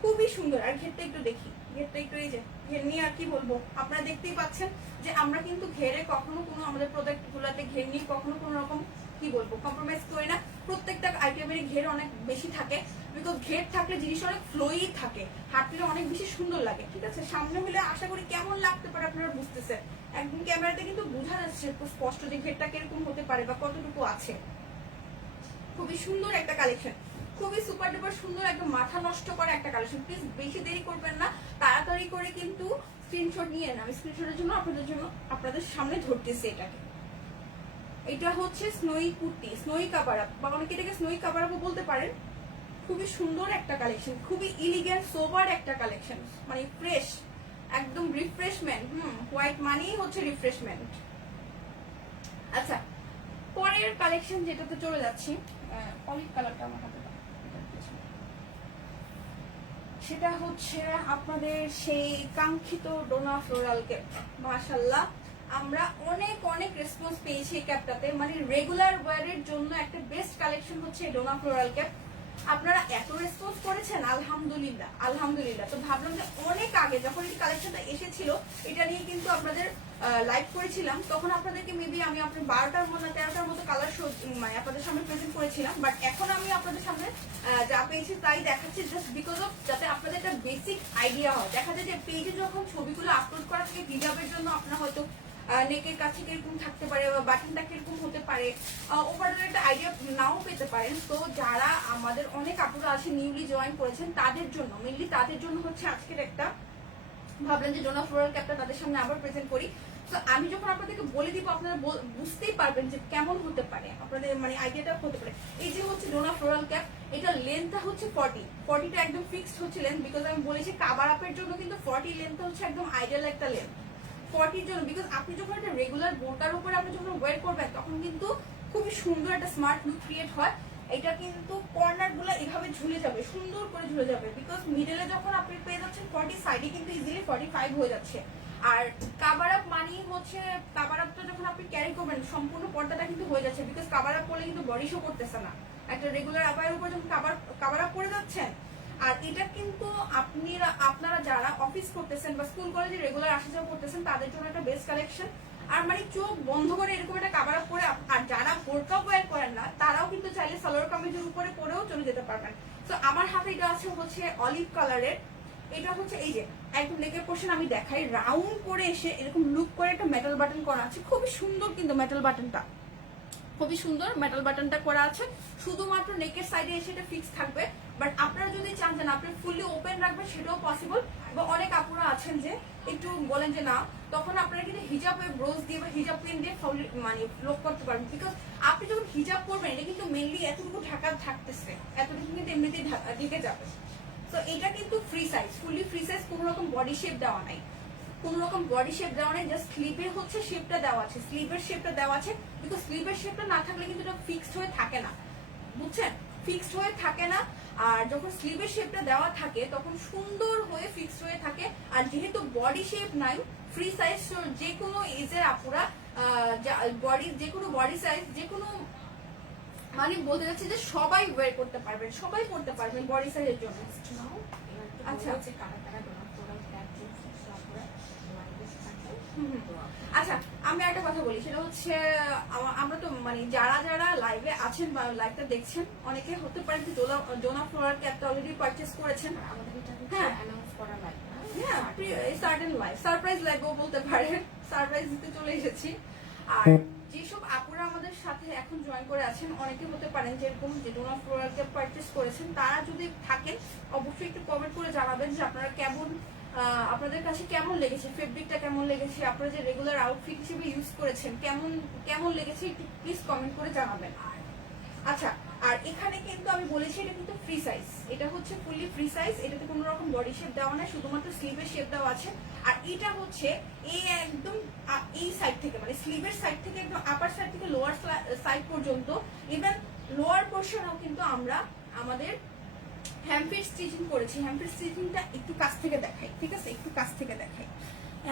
খুবই সুন্দর। আর ঘেরটা একটু দেখি, ঘেরটা একটু, এই যে ঘের নিয়ে আর কি বলবো, আপনারা দেখতেই পাচ্ছেন যে আমরা কিন্তু ঘেরে কখনো কোনো আমাদের প্রোডাক্ট গুলাতে ঘের নিয়ে কখনো কোনো রকম কি বলবো কম্প্রোমাইজ করি না। প্রত্যেকটা আইটেমের ঘের অনেক বেশি থাকে, বিকজ ঘের থাকলে জিনিস অনেক ফ্লোই থাকে, হাঁটলে অনেক বেশি সুন্দর লাগে, ঠিক আছে। সামনে হলে আশা করি কেমন লাগতে পারে আপনারা বুঝতেছেন, একদম ক্যামেরাতে কিন্তু বোঝা যাচ্ছে খুব স্পষ্ট যে ঘেরটা কিরকম হতে পারে বা কতটুকু আছে। খুবই সুন্দর একটা কালেকশন, খুবই সুপার ডুপার সুন্দর, একদম মাথা নষ্ট করা একটা কালেকশন। প্লিজ বেশি দেরি করবেন না, তাড়াতাড়ি করে কিন্তু স্ক্রিনশট নিয়ে নেন। আমি স্ক্রিনশটের জন্য আপনাদের সামনে ধরতেছি এটাকে। এটা হচ্ছে স্নোই কুর্তি, স্নোই কাভার আপ, বা অনেকে এটাকে স্নোই কাভার আপও বলতে পারেন। খুবই সুন্দর একটা কালেকশন, খুবই ইলিগেন্ট সোবার একটা কালেকশন, মানে ফ্রেশ, একদম রিফ্রেশমেন্ট। হোয়াইট মানেই হচ্ছে রিফ্রেশমেন্ট। আচ্ছা পরের কালেকশন যেটাতে চলে যাচ্ছি, অলিভ কালারটা আমার হাতে দাও, সেটা হচ্ছে আপনাদের সেই কাঙ্ক্ষিত ডোনা ফ্লোরাল ক্যাপ। মাশাআল্লাহ আমরা অনেক অনেক রেসপন্স পেয়েছি এই ক্যাপটাতে, মানে রেগুলার ওয়্যারের জন্য একটা বেস্ট কালেকশন হচ্ছে ডোনা ফ্লোরাল ক্যাপ। আপনারা এত রেসপন্স করেছেন, আলহামদুলিল্লাহ আলহামদুলিল্লাহ। তো ভাবলাম যে অনেক আগে যখন এই কালেকশনটা এসেছিল এটা নিয়ে কিন্তু আপনাদের লাইভ করেছিলাম, তখন আপনাদেরকে মেবি আমি আপনার 12টার মতো 13টার মতো কালার মানে আপনাদের সামনে প্রেজেন্ট করেছিলাম। বাট এখন আমি আপনাদের সামনে যা পেয়েছি তাই দেখাচ্ছি, জাস্ট বিকজ অফ যাতে আপনাদের একটা বেসিক আইডিয়া হয়। দেখা যায় যে পেজে যখন ছবিগুলো আপলোড করা থাকে হিজাবের জন্য আপনারা হয়তো নেকের কাছে কিরকম থাকতে পারে বা বাটনটা কিরকম হতে পারে, ওভারঅল একটা আইডিয়া নাও পেতে পারেন। তো যারা আমাদের অনেক আপুরা আছে নিউলি জয়েন করেছেন তাদের জন্য, মেনলি তাদের জন্য হচ্ছে আজকের একটা ভাবলেন যে ডোনা ফ্লোরাল ক্যাপটা তাদের সামনে আবার প্রেজেন্ট করি। তো আমি যখন আপনাদেরকে বলে দিব আপনারা বুঝতেই পারবেন যে কেমন হতে পারে, আপনাদের মানে আইডিয়াটা হতে পারে। এই যে হচ্ছে ডোনা ফ্লোরাল ক্যাপ, এটা লেন্থটা হচ্ছে 40টা একদম ফিক্সড হচ্ছে লেন্থ, বিকজ আমি বলেছি কাভার আপের জন্য কিন্তু 40 লেন্থটা হচ্ছে একদম আইডিয়াল একটা লেন্থ 40 জন্য। বিকজ আপনি যখন একটা রেগুলার বোরকার উপরে আপনি যখন ওয়্যার করবেন তখন কিন্তু খুবই সুন্দর একটা স্মার্ট লুক ক্রিয়েট হয়। এটা কিন্তু কর্নার গুলো এভাবে ঝুলে যাবে, সুন্দর করে ঝুলে যাবে, বিকজ মিডলে যখন আপনি পেয়ে যাচ্ছেন 40, সাইডে কিন্তু ইজিলি 45 হয়ে যাচ্ছে। আর কাভার আপ মানেই হচ্ছে কাভার আপটা যখন আপনি ক্যারি করবেন সম্পূর্ণ পর্দাটা কিন্তু হয়ে যাচ্ছে, বিকজ কাভার আপ করলে কিন্তু বডি শো করতেছে না। একটা রেগুলার আপায়ের উপর যখন কাভার আপ করে যাচ্ছেন, আর এটা কিন্তু আপনারা যারা অফিস করতেছেন বা স্কুল কলেজে রেগুলার আসা যাওয়া করতেছেন তাদের জন্য একটা বেস্ট কালেকশন। আর মানে চোখ বন্ধ করে এরকম একটা কাভার আপ করে, আর যারা বোরকা ওয়্যার করেন না তারাও কিন্তু চাইলে সালোয়ার কামিজের উপরে পরেও চলে যেতে পারবেন। তো আমার হাতে এটা আছে হচ্ছে অলিভ কালারের, এটা হচ্ছে এই যে একদম নেকের পোর্শন আমি দেখাই, রাউন্ড করে এসে এরকম লুক করে একটা মেটাল বাটন করা আছে, খুবই সুন্দর কিন্তু মেটাল বাটনটা, খুবই সুন্দর মেটাল বাটনটা করা আছে। শুধুমাত্র নেকের সাইডে এসে এটা ফিক্স থাকবে, বাট আপনারা যদি চান যে আপনি ফুললি ওপেন রাখবেন সেটাও পসিবল। বা অনেক আপুরা আছেন যে একটু বলেন যে না, তখন আপনারা কিন্তু হিজাব ব্রোজ দিয়ে বা হিজাব পিন দিয়ে মানে লক করতে পারবেন। বিকজ আপনি যখন হিজাব করবেন এটা কিন্তু মেনলি এতটুকু ঢাকা থাকতেছে, এতটুকু কিন্তু এমনিতেই ঢেকে যাবে। তো এটা কিন্তু free size, fully free size, কোনো রকম বডি শেপ দেওয়া নাই, কোনো রকম বডি শেপ দেওয়া নেই, জাস্ট স্লিভের হচ্ছে শেপটা দেওয়া আছে, স্লিভের শেপটা দেওয়া আছে। বিকজ স্লিভের শেপটা না থাকলে কিন্তু এটা ফিক্সড হয়ে থাকে না, বুঝছেন, ফিক্সড হয়ে থাকে না। আর যখন স্লিভের শেপটা দেওয়া থাকে তখন সুন্দর হয়ে ফিক্সড হয়ে থাকে। আর যেহেতু বডি শেপ নাই, ফ্রি সাইজ, যে কোনো এজের আপুরা বডি, যে কোনো বডি সাইজ, যে কোনো মানে বলতে যাচ্ছে যে সবাই ওয়্যার করতে পারবেন, সবাই পড়তে পারবেন বডি সাইজের জন্য। আচ্ছা আচ্ছা, আমি একটা কথা বলি, সেটা হচ্ছে আমরা তো মানে যারা যারা লাইভে আছেন বা লাইভটা দেখছেন, অনেকে হতে পারে যে জোনা ফ্লোরাল ক্যাপটা অলরেডি পারচেজ করেছেন। হ্যাঁ, সার্টেন লাইভ, সারপ্রাইজ লাইভও বলতে পারেন, সারপ্রাইজ দিতে চলে এসেছি। আর যেসব আপুরা আমাদের সাথে এখন জয়েন করে আছেন, অনেকে হতে পারেন যেরকম যে জোনা ফ্লোরাল ক্যাপ পারচেজ করেছেন, তারা যদি থাকেন অবশ্যই একটু কমেন্ট করে জানাবেন যে আপনারা কেমন, আপনাদের কাছে কেমন লেগেছে, ফেব্রিকটা কেমন লেগেছে, আপনারা যে রেগুলার আউটফিট হিসেবে ইউজ করেছেন কেমন কেমন লেগেছে, একটু প্লিজ কমেন্ট করে জানাবেন। আচ্ছা, আর এখানে কিন্তু আমি বলেছি এটা কিন্তু ফ্রি সাইজ, এটা হচ্ছে ফুললি ফ্রি সাইজ, এটাতে কোনো রকম বডি শেপ দেওয়া নাই, শুধুমাত্র স্লিভের শেপ দেওয়া আছে। আর এটা হচ্ছে এই একদম এই সাইড থেকে, মানে স্লিভের সাইড থেকে একদম আপার সাইড থেকে লোয়ার সাইড পর্যন্ত, ইভেন লোয়ার পোর্শনও কিন্তু আমরা আমাদের হ্যামফিট স্টিচিং করেছি। হ্যামফিট স্টিচিংটা একটু কাছ থেকে দেখাই, ঠিক আছে, একটু কাছ থেকে দেখাই,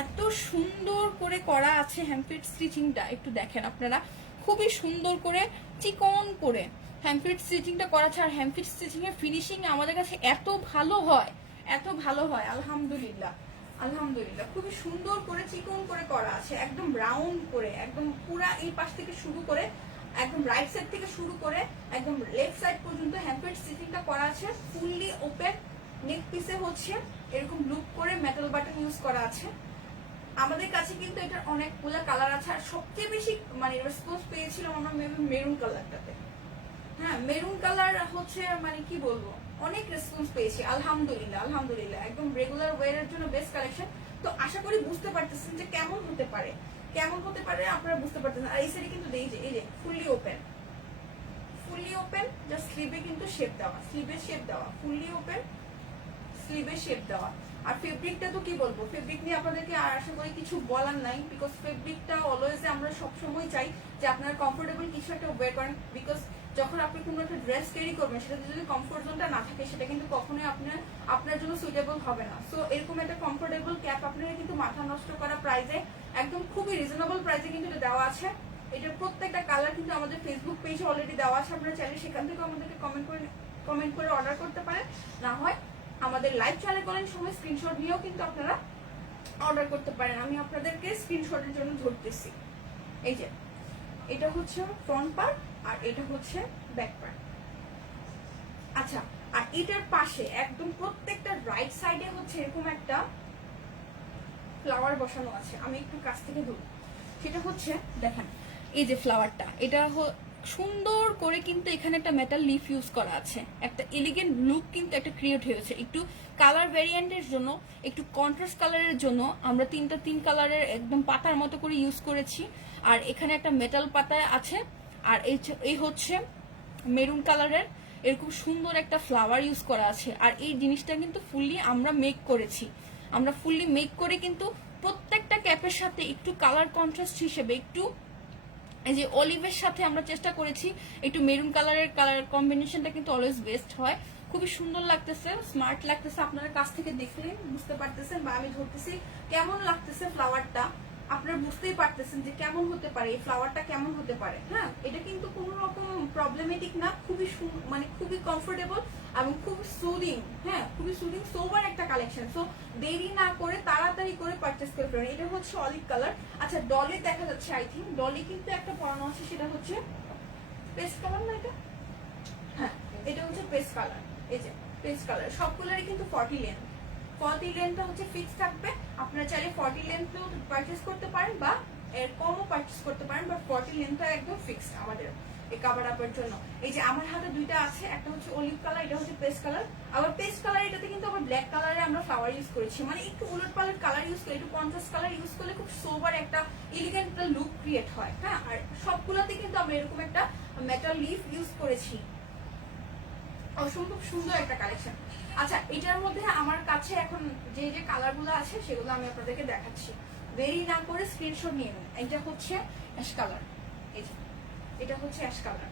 এত সুন্দর করে করা আছে হ্যামফিট স্টিচিংটা, একটু দেখেন আপনারা, খুবই সুন্দর করে চিকন করে হ্যামফিট স্টিচিংটা করা আছে। আর হ্যামফিট স্টিচিং এর ফিনিশিং আমাদের কাছে এত ভালো হয়, এত ভালো হয়, আলহামদুলিল্লাহ আলহামদুলিল্লাহ, খুবই সুন্দর করে চিকন করে করা আছে, একদম রাউন্ড করে, একদম পুরা এই পাশ থেকে শুরু করে, একদম রাইট সাইড থেকে শুরু করে একদম লেফট সাইড পর্যন্ত হ্যামফিট স্টিচিংটা করা আছে, ফুললি ওপেন। নেক পিসে হচ্ছে এরকম লুক করে মেটাল বাটন ইউজ করা আছে। আমাদের কাছে কিন্তু এটার অনেকগুলো কালার আছে, আর সবচেয়ে বেশি মানে রেসপন্স পেয়েছিলাম আমরা মেরুন কালারটাতে। হ্যাঁ, মেরুন কালার হচ্ছে মানে কি বলবো, অনেক রেসপন্স পেয়েছি, আলহামদুলিল্লাহ আলহামদুলিল্লাহ, একদম রেগুলার ওয়্যারের জন্য বেস্ট কালেকশন। তো আশা করি বুঝতে পারতেছেন যে কেমন হতে পারে, কেমন হতে পারে আপনারা বুঝতে পারতেছেন। আর এই সাইডে কিন্তু এই যে fully open, fully open, just স্লিভে কিন্তু শেপ দেওয়া, স্লিভের শেপ দেওয়া, ফুললি ওপেন, স্লিভের শেপ দেওয়া। আর ফেব্রিকটা তো কি বলবো, ফেব্রিক নিয়ে আপনাদেরকে আর আশা করি কিছু বলার নাই, বিকজ ফেব্রিকটা অলওয়েজ আমরা সবসময় চাই যে আপনারা কমফোর্টেবল কিছু একটা ওয়্যার করেন। বিকজ যখন আপনি কোনো একটা ড্রেস ক্যারি করবেন, সেটাতে যদি কমফোর্ট জোনটা না থাকে, সেটা কিন্তু কখনোই আপনার জন্য সুইটেবল হবে না। সো এরকম একটা কমফোর্টেবল ক্যাপ আপনারা কিন্তু মাথা নষ্ট করা প্রাইসে, একদম খুবই রিজনেবল প্রাইসে কিন্তু এটা দেওয়া আছে। এটার প্রত্যেকটা কালার কিন্তু আমাদের ফেসবুক পেজে অলরেডি দেওয়া আছে, আপনারা চাইলে সেখান থেকে আমাদেরকে কমেন্ট করে অর্ডার করতে পারেন, না হয় আমাদের লাইভ চ্যানেল করেন সময় স্ক্রিনশট নিয়েও কিন্তু আপনারা অর্ডার করতে পারেন। আমি আপনাদেরকে স্ক্রিনশটের জন্য ধরতেছি। এই যে এটা হচ্ছে ফ্রন্ট পার্ট আর এটা হচ্ছে ব্যাক পার্ট। আচ্ছা, আর এটার পাশে একদম প্রত্যেকটা রাইট সাইডে হচ্ছে এরকম একটা ফ্লাওয়ার বসানো আছে, আমি একটু কাছ থেকে ধরব। সেটা হচ্ছে দেখেন এই যে ফ্লাওয়ারটা, এটা সুন্দর করে কিন্তু এখানে একটা মেটাল লিফ ইউজ করা আছে, একটা এলিগেন্ট লুক কিন্তু একটা ক্রিয়েট হয়েছে। একটু কালার ভ্যারিয়েন্টের জন্য, একটু কন্ট্রাস্ট কালারের জন্য আমরা তিন কালারের একদম পাতার মতো করে ইউজ করেছি। আর এখানে একটা মেটাল পাতা আছে, আর এই হচ্ছে মেরুন কালারের এরকম সুন্দর একটা ফ্লাওয়ার ইউজ করা আছে। আর এই জিনিসটা কিন্তু ফুললি আমরা মেক করেছি, আমরা ফুললি মেক করে কিন্তু প্রত্যেকটা ক্যাপের সাথে একটু কালার কন্ট্রাস্ট হিসেবে একটু এই যে অলিভের সাথে আমরা চেষ্টা করেছি একটু মেরুন কালারের কালার কম্বিনেশনটা কিন্তু অলওয়েজ বেস্ট হয়। খুবই সুন্দর লাগতেছে, স্মার্ট লাগতেছে, আপনারা কাছ থেকে দেখলে বুঝতে পারতেছেন, বা আমি ধরতেছি কেমন লাগতেছে ফ্লাওয়ারটা, আপনারা বুঝতেই পারতেছেন যে কেমন হতে পারে এই ফ্লাওয়ারটা, কেমন হতে পারে। হ্যাঁ, এটা কিন্তু কোনো রকম প্রবলেমেটিক না, খুবই মানে খুবই কমফোর্টেবল এবং খুব সুদিং। হ্যাঁ, খুবই সুদিং, সোবার একটা কালেকশন। সো দেরি না করে তাড়াতাড়ি করে পারচেস করে ফেলুন। এটা হচ্ছে অলিভ কালার। আচ্ছা, ডলি দেখা যাচ্ছে, আই থিঙ্ক ডলি কিন্তু একটা পরানো আছে, সেটা হচ্ছে পেস্ট কালার না এটা? হ্যাঁ, এটা হচ্ছে পেস্ট কালার। এই যে পেস্ট কালার, সবগুলোরই কিন্তু 40 লেন্থ, 40 লেন্থটা হচ্ছে ফিক্স থাকবে। আপনারা চাইলে 40 লেন্থও পারচেস করতে পারেন বা এর কমও পারচেস করতে পারেন, বাট 40 লেন্থটা একদম ফিক্সড আমাদের এই কাভার আপের জন্য। এই যে আমার হাতে দুইটা আছে, একটা হচ্ছে অলিভ কালার, এটা হচ্ছে পেস্ট কালার। আবার পেস্ট কালার এটাতে কিন্তু আবার ব্ল্যাক কালারে আমরা ফ্লাওয়ার ইউজ করেছি, মানে একটু উলট পালট কালার ইউজ করে, একটু কন্ট্রাস্ট কালার ইউজ করলে খুব সোবার একটা এলিগেন্ট একটা লুক ক্রিয়েট হয়। হ্যাঁ, আর সবগুলোতে কিন্তু আমরা এরকম একটা মেটাল লিফ ইউজ করেছি। অসম্ভব সুন্দর একটা কালেকশন। আচ্ছা, এটার মধ্যে আমার কাছে এখন যে যে কালারগুলো আছে সেগুলো আমি আপনাদেরকে দেখাচ্ছি। দেরি না করে স্ক্রিনশট নিয়ে নিন। এটা হচ্ছে অ্যাশ কালার, এই যে এটা হচ্ছে অ্যাশ কালার।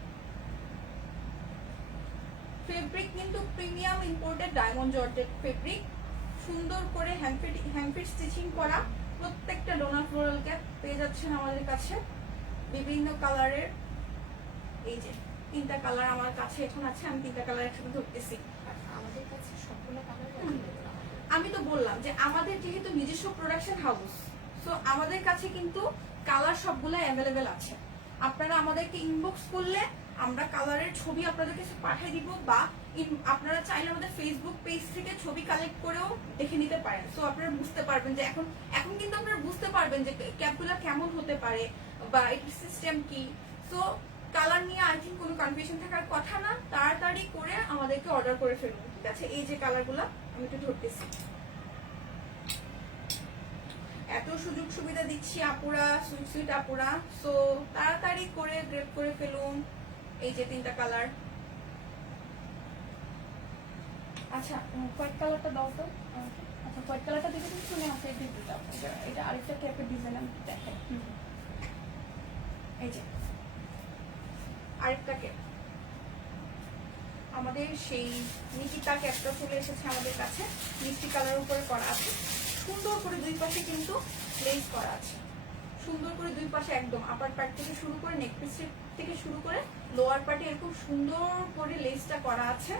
ফেব্রিক কিন্তু premium imported diamond georgette fabric, সুন্দর করে হ্যান্ডফিট স্টিচিং করা। প্রত্যেকটা ডোনার ফ্লোরাল ক্যাপ পেয়ে যাচ্ছেন আমাদের কাছে বিভিন্ন কালারের। এই যে 3টা কালার আমার কাছে এখন আছে, আমি 3টা কালার একসাথে ধরতেছি। আমাদের কাছে সবগুলো কালার, আমি তো বললাম যে আমাদের যেহেতু নিজস্ব প্রোডাকশন হাউস, সো আমাদের কাছে কিন্তু কালার সবগুলো অ্যাভেলেবেল আছে। আপনারা আমাদেরকে ইনবক্স করলে আমরা কালারের ছবি আপনাদের কাছে পাঠিয়ে দিব, বা আপনারা চাইলে আমাদের ফেসবুক পেজ থেকে ছবি কালেক্ট করেও দেখে নিতে পারেন। সো আপনারা বুঝতে পারবেন যে এখন কিন্তু আপনারা বুঝতে পারবেন যে ক্যাপগুলো কেমন হতে পারে বা এটার সিস্টেম কি। সো কালার নিয়ে আই থিঙ্ক কোনো কনফিউশন থাকার কথা না, তাড়াতাড়ি করে আমাদেরকে অর্ডার করে ফেলুন, ঠিক আছে? এই যে কালারগুলো আমি একটু ধরতেছি। এত সুযোগ সুবিধা দিচ্ছি আপুরা, সুইট সুইট আপুরা, সো তাড়াতাড়ি করে গ্রেপ করে ফেলুন। এই যে 3টা কালার। আচ্ছা, হোয়াইট কালারটা দাও তো। আচ্ছা, হোয়াইট কালারটা দেখে কিন্তু শুনে আছে এই দুটো। এটা আরেকটা ক্যাপের ডিজাইন আমি দেখাই। এই যে আরেকটা ক্যাপ, আমাদের সেই নিকিতা ক্যাপটা চলে এসেছে আমাদের কাছে, মিষ্টি কালার উপরে করা আছে। সুন্দর করে দুই পাশে কিন্তু লেস করা আছে, সুন্দর করে দুই পাশে একদম আপার পার্ট থেকে শুরু করে নেক পিস থেকে শুরু করে লোয়ার পার্টে এরকম সুন্দর করে লেসটা করা আছে।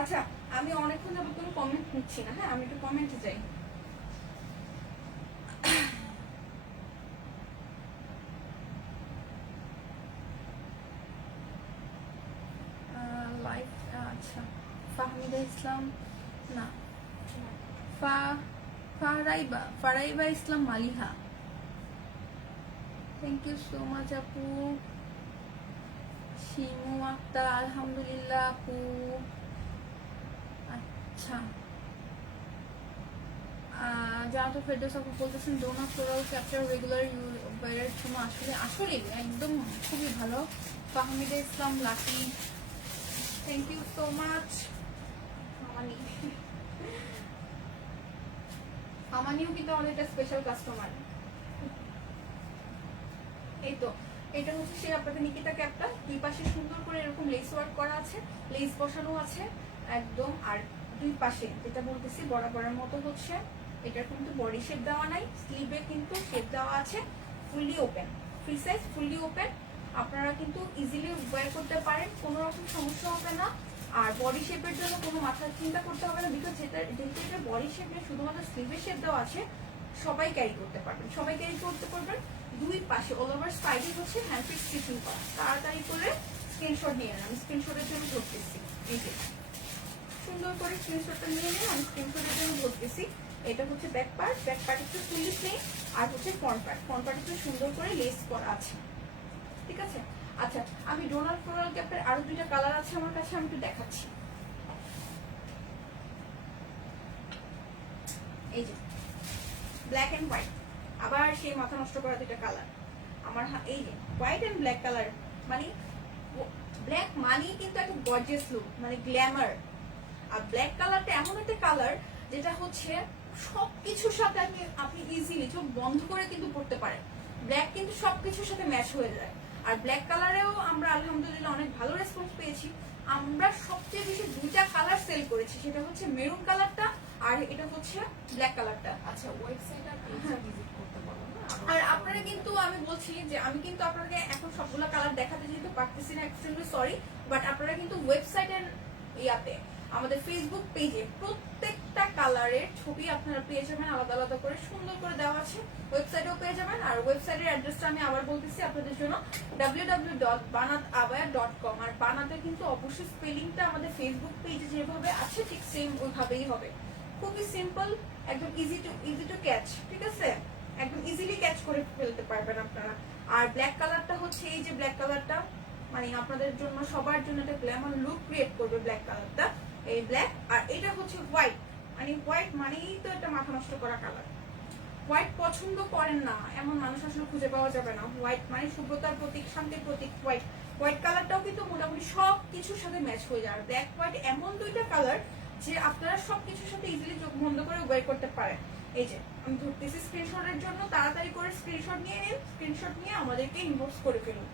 আচ্ছা, আমি অনেকক্ষণ যাবত কোনো কমেন্ট নিচ্ছি না। হ্যাঁ, আমি একটু কমেন্টে যাই। লাইভ, আচ্ছা, ফাহমিদা ইসলাম না, Faraiba Islam Maliha, thank you so much আপু। শিমু আক্তার, আলহামদুলিল্লাহ আপু। আচ্ছা, জানাতো ফেরদৌস আপু বলতেছেন ডোনার ফ্লোরাল ক্যাপচার রেগুলার ওয়্যারের জন্য আসলে একদম খুবই ভালো। Fahmida Islam Lucky, thank you so much. আমানিও কিন্তু আমাদের একটা স্পেশাল কাস্টমার। এই তো এটা হচ্ছে সেই আপনাদের নিকিতা ক্যাপটা, দুই পাশে সুন্দর করে এরকম লেস ওয়ার্ক করা আছে, লেস বসানো আছে একদম। আর দুই পাশে যেটা বলতেছি বরাবরের মতো হচ্ছে, এটার কিন্তু বডি শেপ দেওয়া নাই, স্লিভে কিন্তু শেপ দেওয়া আছে, fully open, free size fully open. আপনারা কিন্তু ইজিলি ওয়্যার করতে পারেন, কোনো রকম সমস্যা হবে না। আর বডি শেপের জন্য কোনো মাথার চিন্তা করতে হবে না, বিকজ যেহেতু এটা বডি শেপে শুধুমাত্র স্লিভের শেপ দেওয়া আছে, সবাই ক্যারি করতে পারবেন, সবাই ক্যারি করতে পারবেন। দুই পাশে অল ওভার সাইডে হচ্ছে হ্যান্ডপিক স্টিচিং করা। তাড়াতাড়ি করে স্ক্রিনশট নিয়ে নেন, আমি স্ক্রিনশটের জন্য ধরতেছি। এই যে সুন্দর করে স্ক্রিনশটটা নিয়ে নেন, আমি স্ক্রিনশটের জন্য ধরতেছি। এটা হচ্ছে ব্যাক পার্ট, ব্যাক পার্ট একটু ফুললি প্লেন, আর হচ্ছে ফ্রন্ট পার্ট একটু সুন্দর করে লেস করা আছে, ঠিক আছে? আচ্ছা, আমি ডোনার ফ্লোরাল ক্যাপের আরো 2টা কালার আছে আমার কাছে, আমি একটু দেখাচ্ছি। এই যে ব্ল্যাক এন্ড হোয়াইট, আবার সেই মাথা নষ্ট করা 2টা কালার আমার। এই যে হোয়াইট এন্ড ব্ল্যাক কালার, মানে ব্ল্যাক মানেই কিন্তু একটা গর্জিয়াস লুক, মানে গ্ল্যামার। আর ব্ল্যাক কালারটা এমন একটা কালার যেটা হচ্ছে সবকিছুর সাথে আপনি ইজিলি চোখ বন্ধ করে কিন্তু পড়তে পারেন। ব্ল্যাক কিন্তু সবকিছুর সাথে ম্যাচ হয়ে যায়। আর ব্ল্যাক কালারেও আমরা আলহামদুলিল্লাহ অনেক ভালো রেসপন্স পেয়েছি। আমরা সবচেয়ে বেশি 2টা কালার সেল করেছি, সেটা হচ্ছে মেরুন কালারটা আর এটা হচ্ছে ব্ল্যাক কালারটা। আচ্ছা, ওয়েবসাইট আর পেজটা ভিজিট করতে বলো না। আর আপনারা কিন্তু, আমি বলছি যে আমি কিন্তু আপনাদের এখন সবগুলো কালার দেখাতে যেতে পারতেছি না, এক্সট্রিমলি সরি, বাট আপনারা কিন্তু ওয়েবসাইটের ইয়াতে আমাদের ফেসবুক পেজে প্রত্যেকটা প্রত্যেকটা কালারের ছবি আপনারা পেয়ে যাবেন আলাদা আলাদা করে, সুন্দর করে দেওয়া আছে। ওয়েবসাইটেও পেয়ে যাবেন। আর ওয়েবসাইটের অ্যাড্রেসটা আমি আবার বলতেছি আপনাদের জন্য, www.banatabaya.com। আর বানাতে কিন্তু অবশ্যই স্পেলিংটা আমাদের ফেসবুক পেজে যেভাবে আছে ঠিক সেম ওইভাবেই হবে। খুবই সিম্পল, একদম ইজি টু ক্যাচ, ঠিক আছে? একদম ইজিলি ক্যাচ করে ফেলতে পারবেন আপনারা। আর ব্ল্যাক কালারটা হচ্ছে এই যে ব্ল্যাক কালারটা, মানে আপনাদের জন্য সবার জন্য একটা গ্ল্যামার লুক ক্রিয়েট করবে ব্ল্যাক কালারটা, এই ব্ল্যাক। আর এটা হচ্ছে হোয়াইট, মানে হোয়াইট মানেই তো একটা মাথা নষ্ট করা কালার। হোয়াইট পছন্দ করেন না এমন মানুষ আসলে খুঁজে পাওয়া যাবে না। হোয়াইট মানে শুভ্রতার প্রতীক, শান্তির প্রতীক। হোয়াইট কালারটাও কিন্তু মোটামুটি সব কিছুর সাথে ম্যাচ হয়ে যায়। ব্ল্যাক হোয়াইট এমন দুইটা কালার যে আপনারা সবকিছুর সাথে ইজিলি চোখ বন্ধ করে বের করতে পারেন। এই যে আমি ধরতেছি স্ক্রিনশটের জন্য, তাড়াতাড়ি করে স্ক্রিনশট নিয়ে নিন। স্ক্রিনশট নিয়ে আমাদেরকে ইনবক্স করে ফেলুন।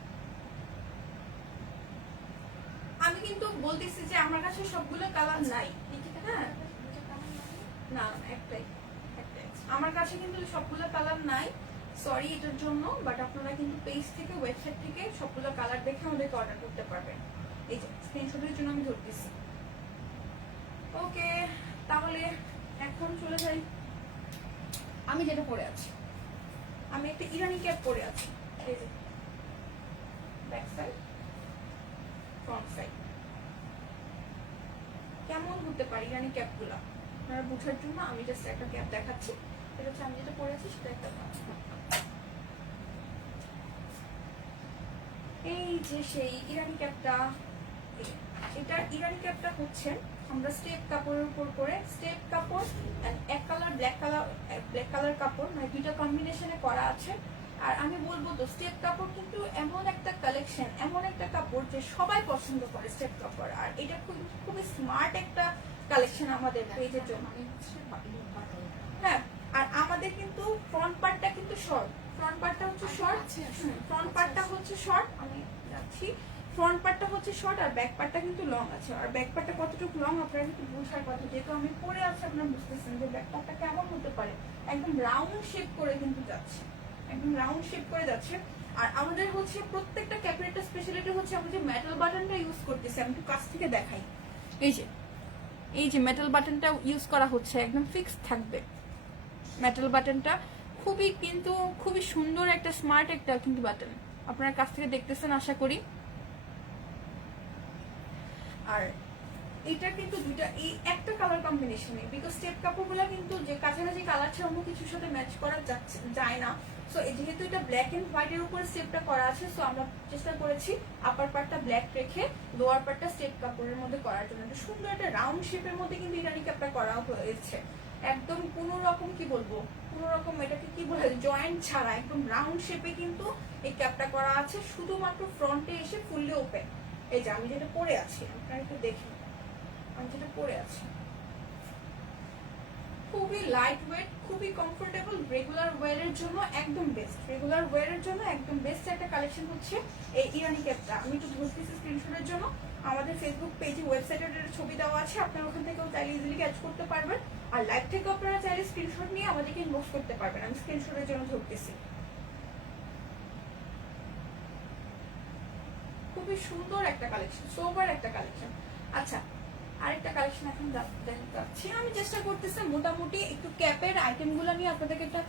আমি কিন্তু বলতেছি যে আমার কাছে সবগুলো কালার নাই, হ্যাঁ না একটাই, আমার কাছে কিন্তু সবগুলো কালার নাই, সরি এটার জন্য। বাট আপনারা কিন্তু পেজ থেকে, ওয়েবসাইট থেকে সবগুলো কালার দেখে আমাদেরকে অর্ডার করতে পারবেন। এই যে স্ক্রিনশটের জন্য আমি ধরতেছি। ওকে, তাহলে এখন চলে যাই। আমি যেটা পরে আছি, আমি একটা ইরানি ক্যাপ পরে আছি। এই যে ব্যাক সাইড, ফ্রন্ট সাইড। কেমন হতে পারে ইরানি ক্যাপগুলা আপনারা বোঝার জন্য আমি জাস্ট একটা ক্যাপ দেখাচ্ছি। এটা হচ্ছে আমি যেটা পরে আছি সেটা একটা। এই যে সেই ইরানি ক্যাপটা, এটা ইরানি ক্যাপটা হচ্ছে আমরা স্টেপ কাপড়ের উপর করে, স্টেপ কাপড় এক কালার ব্ল্যাক কালার কাপড়, মানে দুইটা কম্বিনেশনে করা আছে। আর আমি বলবো তো স্টেপ কাপড় কিন্তু এমন একটা কালেকশন, এমন একটা কাপড় যে সবাই পছন্দ করে স্টেপ কাপড়। আর এটা খুবই স্মার্ট একটা কালেকশন আমাদের পেজের জন্য। হ্যাঁ, আর আমাদের কিন্তু ফ্রন্ট পার্টটা কিন্তু শর্ট, ফ্রন্ট পার্টটা হচ্ছে শর্ট, ফ্রন্ট পার্টটা হচ্ছে শর্ট। আমি যাচ্ছি, ফ্রন্ট পার্টটা হচ্ছে শর্ট আর ব্যাক পার্টটা কিন্তু লং আছে। আর ব্যাক পার্টটা কতটুকু লং আপনারা কিন্তু বোঝার কথা, যেহেতু আমি পরে আছি আপনারা বুঝতেছেন যে ব্যাক পার্টটা কেমন হতে পারে। একদম রাউন্ড শেপ করে কিন্তু যাচ্ছে, একদম রাউন্ড শেপ করে যাচ্ছে। আর আমাদের হচ্ছে প্রত্যেকটা ক্যাপের একটা স্পেশালিটি হচ্ছে আমরা যে মেটাল বাটনটা ইউজ করতেছি, আমি একটু কাছ থেকে দেখাই। এই যে মেটাল বাটনটা ইউজ করা হচ্ছে, একদম ফিক্স থাকবে মেটাল বাটনটা। খুবই সুন্দর একটা স্মার্ট একটা কিন্তু বাটন, আপনার কাছ থেকে দেখতেছেন আশা করি। আর এটা কিন্তু দুইটা, এই একটা কালার কম্বিনেশনে, বিকজ স্টেপ কাপড়গুলো কিন্তু যে কাছাকাছি কালার ছাড়া অন্য কিছুর সাথে ম্যাচ করা যায় না। সো যেহেতু এটা ব্ল্যাক এন্ড হোয়াইট এর উপর স্টেপটা করা আছে, সো আমরা চেষ্টা করেছি আপার পার্টটা ব্ল্যাক রেখে লোয়ার পার্টটা স্টেপ কাপড়ের মধ্যে করার জন্য। একটা সুন্দর একটা রাউন্ড শেপের মধ্যে কিন্তু ইরানি ক্যাপটা করা হয়েছে, একদম কোনো রকম কি বলবো, কোনো রকম এটাকে কি বলে জয়েন্ট ছাড়া একদম রাউন্ড শেপে কিন্তু এই ক্যাপটা করা আছে, শুধুমাত্র ফ্রন্টে এসে ফুললি ওপেন। এই যে আমি যেটা পরে আছি আপনারা একটু দেখি, আমি যেটা পরে আছি খুবই লাইট ওয়েট, খুবই কমফোর্টেবল, রেগুলার ওয়্যারের জন্য একদম বেস্ট। রেগুলার ওয়্যারের জন্য একদম বেস্ট একটা কালেকশন হচ্ছে এই ইরানি ক্যাপটা। আমি একটু ধরতেছি স্ক্রিনশটের জন্য। আমাদের ফেসবুক পেজে, ওয়েবসাইটের ছবি দেওয়া আছে, আপনারা ওখান থেকেও চাইলে ইজিলি ক্যাচ করতে পারবেন। আর লাইভ থেকেও আপনারা চাইলে স্ক্রিনশট নিয়ে আমাদেরকে ইনবক্স করতে পারবেন। আমি স্ক্রিনশটের জন্য ধরতেছি। খুবই সুন্দর একটা কালেকশন, সোবার একটা কালেকশন। আচ্ছা, আরেকটা কালেকশন এখন দেখাচ্ছি। আমি চেষ্টা করতেছি মোটামুটি একটু ক্যাপের আইটেমগুলো নিয়ে আপনাদেরকে একটা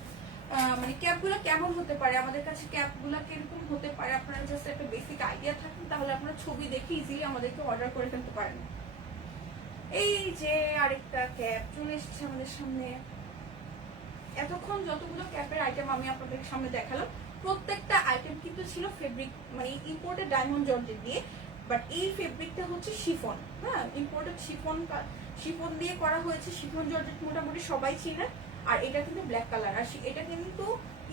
মানে ক্যাপগুলো কেমন হতে পারে, আমাদের কাছে ক্যাপগুলো কিরকম হতে পারে, আপনারা জাস্ট একটা বেসিক আইডিয়া থাকেন, তাহলে আপনারা ছবি দেখে ইজিলি আমাদেরকে অর্ডার করে ফেলতে পারেন। এই যে আরেকটা ক্যাপ চলে এসেছে আমাদের সামনে। এতক্ষণ যতগুলো ক্যাপের আইটেম আমি আপনাদের সামনে দেখালাম, প্রত্যেকটা আইটেম কিন্তু ছিল ফেব্রিক, মানে ইম্পোর্টেড ডায়মন্ড জর্জেট দিয়ে। বাট এই ফেব্রিকটা হচ্ছে শিফন, হ্যাঁ ইম্পোর্টেড শিফন দিয়ে করা হয়েছে। শিফন জর্জেট মোটামুটি সবাই চিনেন। আর এটা কিন্তু ব্ল্যাক কালার। আর এটা কিন্তু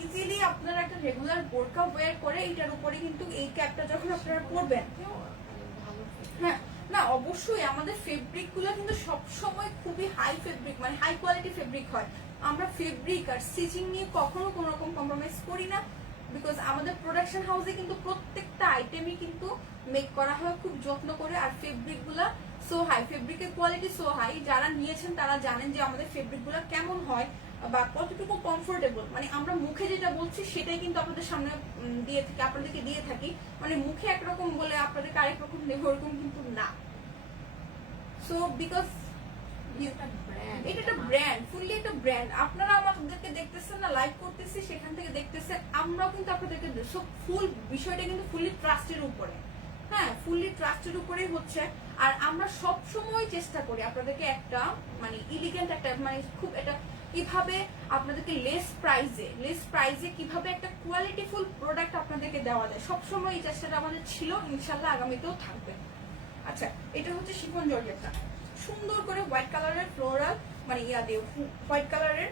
ইজিলি আপনারা একটা রেগুলার বোরকা ওয়্যার করে এটার উপরে কিন্তু এই ক্যাপটা যখন আপনারা পরবেন, হ্যাঁ না অবশ্যই আমাদের ফেব্রিক গুলো কিন্তু সবসময় খুবই হাই ফেব্রিক, মানে হাই কোয়ালিটি ফেব্রিক হয়। আমরা ফেব্রিক আর স্টিচিং নিয়ে কখনো কোনো রকম কম্প্রোমাইজ করি না, বিকজ আমাদের প্রোডাকশন হাউসে কিন্তু প্রত্যেকটা আইটেমই কিন্তু মেক করা হয় খুব যত্ন করে। আর ফেব্রিক গুলা সো হাই, ফেব্রিকের কোয়ালিটি সো হাই, যারা নিয়েছেন তারা জানেন যে আমাদের ফেব্রিক গুলা কেমন হয় বা কতটুকু কমফোর্টেবল। মানে আমরা মুখে যেটা বলছি সেটাই কিন্তু আপনাদের সামনে আপনাদেরকে দিয়ে থাকি। মানে মুখে একরকম বলে আপনাদেরকে আরেক রকম দেবো, ওরকম কিন্তু না। সো বিকজ একটা ব্র্যান্ড, এটা একটা ব্র্যান্ড, ফুললি একটা ব্র্যান্ড। আপনারা আমাদেরকে দেখতেছেন না, লাইভ করতেছি, সেখান থেকে দেখতেছেন, আমরাও কিন্তু আপনাদেরকে সব ফুল বিষয়টা কিন্তু ফুললি ট্রাস্টের উপরে, হ্যাঁ ফুললি ট্রাস্টের উপরেই হচ্ছে। আর আমরা সব সময় চেষ্টা করি আপনাদেরকে একটা মানে ইলিগেন্ট একটা মানে খুব এটা কিভাবে আপনাদেরকে লেস প্রাইজে কিভাবে একটা কোয়ালিটিফুল প্রোডাক্ট আপনাদেরকে দেওয়া যায়, সবসময় এই চেষ্টাটা আমাদের ছিল, ইনশাল্লাহ আগামীতেও থাকবে। আচ্ছা, এটা হচ্ছে শিফন জর্জেটটা, সুন্দর করে হোয়াইট কালারের ফ্লোরাল মানে ইয়া দিয়ে হোয়াইট কালারের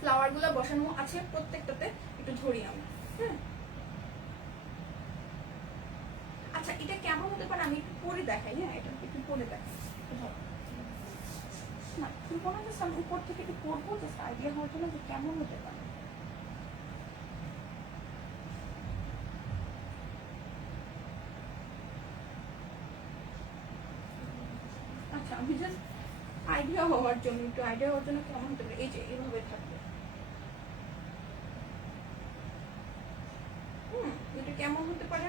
ফ্লাওয়ার গুলো বসানো আছে প্রত্যেকটাতে। একটু ধরি আমি, হ্যাঁ। আচ্ছা, এটা কেমন হতে পারে আমি একটু পরে দেখাই, হ্যাঁ এটা একটু পরে দেখাই। না তুমি কোনো আমি উপর থেকে একটু পরবো, জাস্ট আইডিয়া হওয়ার জন্য যে কেমন হতে পারে। আচ্ছা, আমি জাস্ট আইডিয়া হওয়ার জন্য কেমন হতে পারে, এই যে এইভাবে থাকবে। এটা কেমন হতে পারে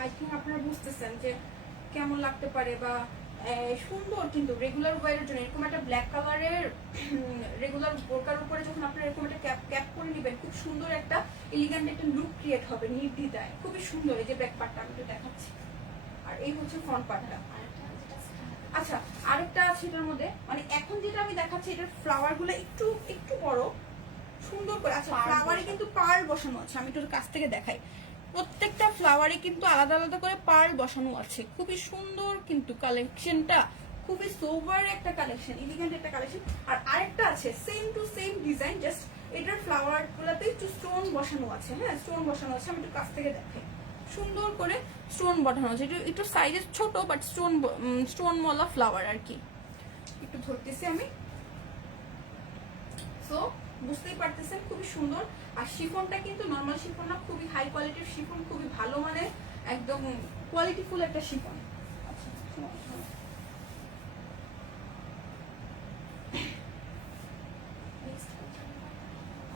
আই থিঙ্ক আপনারা বুঝতেছেন যে কেমন লাগতে পারে, বা সুন্দর কিন্তু রেগুলার ওয়ারের জন্য এরকম একটা ব্ল্যাক কালারের রেগুলার বোরকার উপরে যখন আপনারা এরকম একটা ক্যাপ করে নেবেন, খুব সুন্দর একটা এলিগেন্ট একটা লুক ক্রিয়েট হবে নির্দ্বিধায়, খুবই সুন্দর। এই যে ব্যাক পার্টটা আমি একটু দেখাচ্ছি, আর এই হচ্ছে ফ্রন্ট পার্টটা। আচ্ছা, আরেকটা আছে এটার মধ্যে, মানে এখন যেটা আমি দেখাচ্ছি এটার ফ্লাওয়ার গুলো একটু একটু বড় সুন্দর করে। আচ্ছা, ফ্লাওয়ারে কিন্তু পার্ল বসানো আছে, আমি একটু কাছ থেকে দেখাই। প্রত্যেকটা ফ্লাওয়ারে কিন্তু আলাদা আলাদা করে পার্ল বসানো আছে, খুবই সুন্দর কিন্তু কালেকশনটা, খুবই সোবার একটা কালেকশন, এলিগেন্ট একটা কালেকশন। আর আরেকটা আছে same to same design, just এটার ফ্লাওয়ার গুলাতে একটু স্টোন বসানো আছে, হ্যাঁ স্টোন বসানো আছে, আমি একটু কাছ থেকে দেখাই। সুন্দর করে স্টোন বসানো আছে, একটু সাইজে ছোট বাট স্টোন ওয়ালা ফ্লাওয়ার আর কি। একটু ধরতেছি আমি, সো বুঝতেই পারতেছেন খুবই সুন্দর। আর শিফনটা কিন্তু নর্মাল শিফন না, খুবই হাই কোয়ালিটির শিফন, খুবই ভালো মানে একদম কোয়ালিটিফুল একটা শিফন।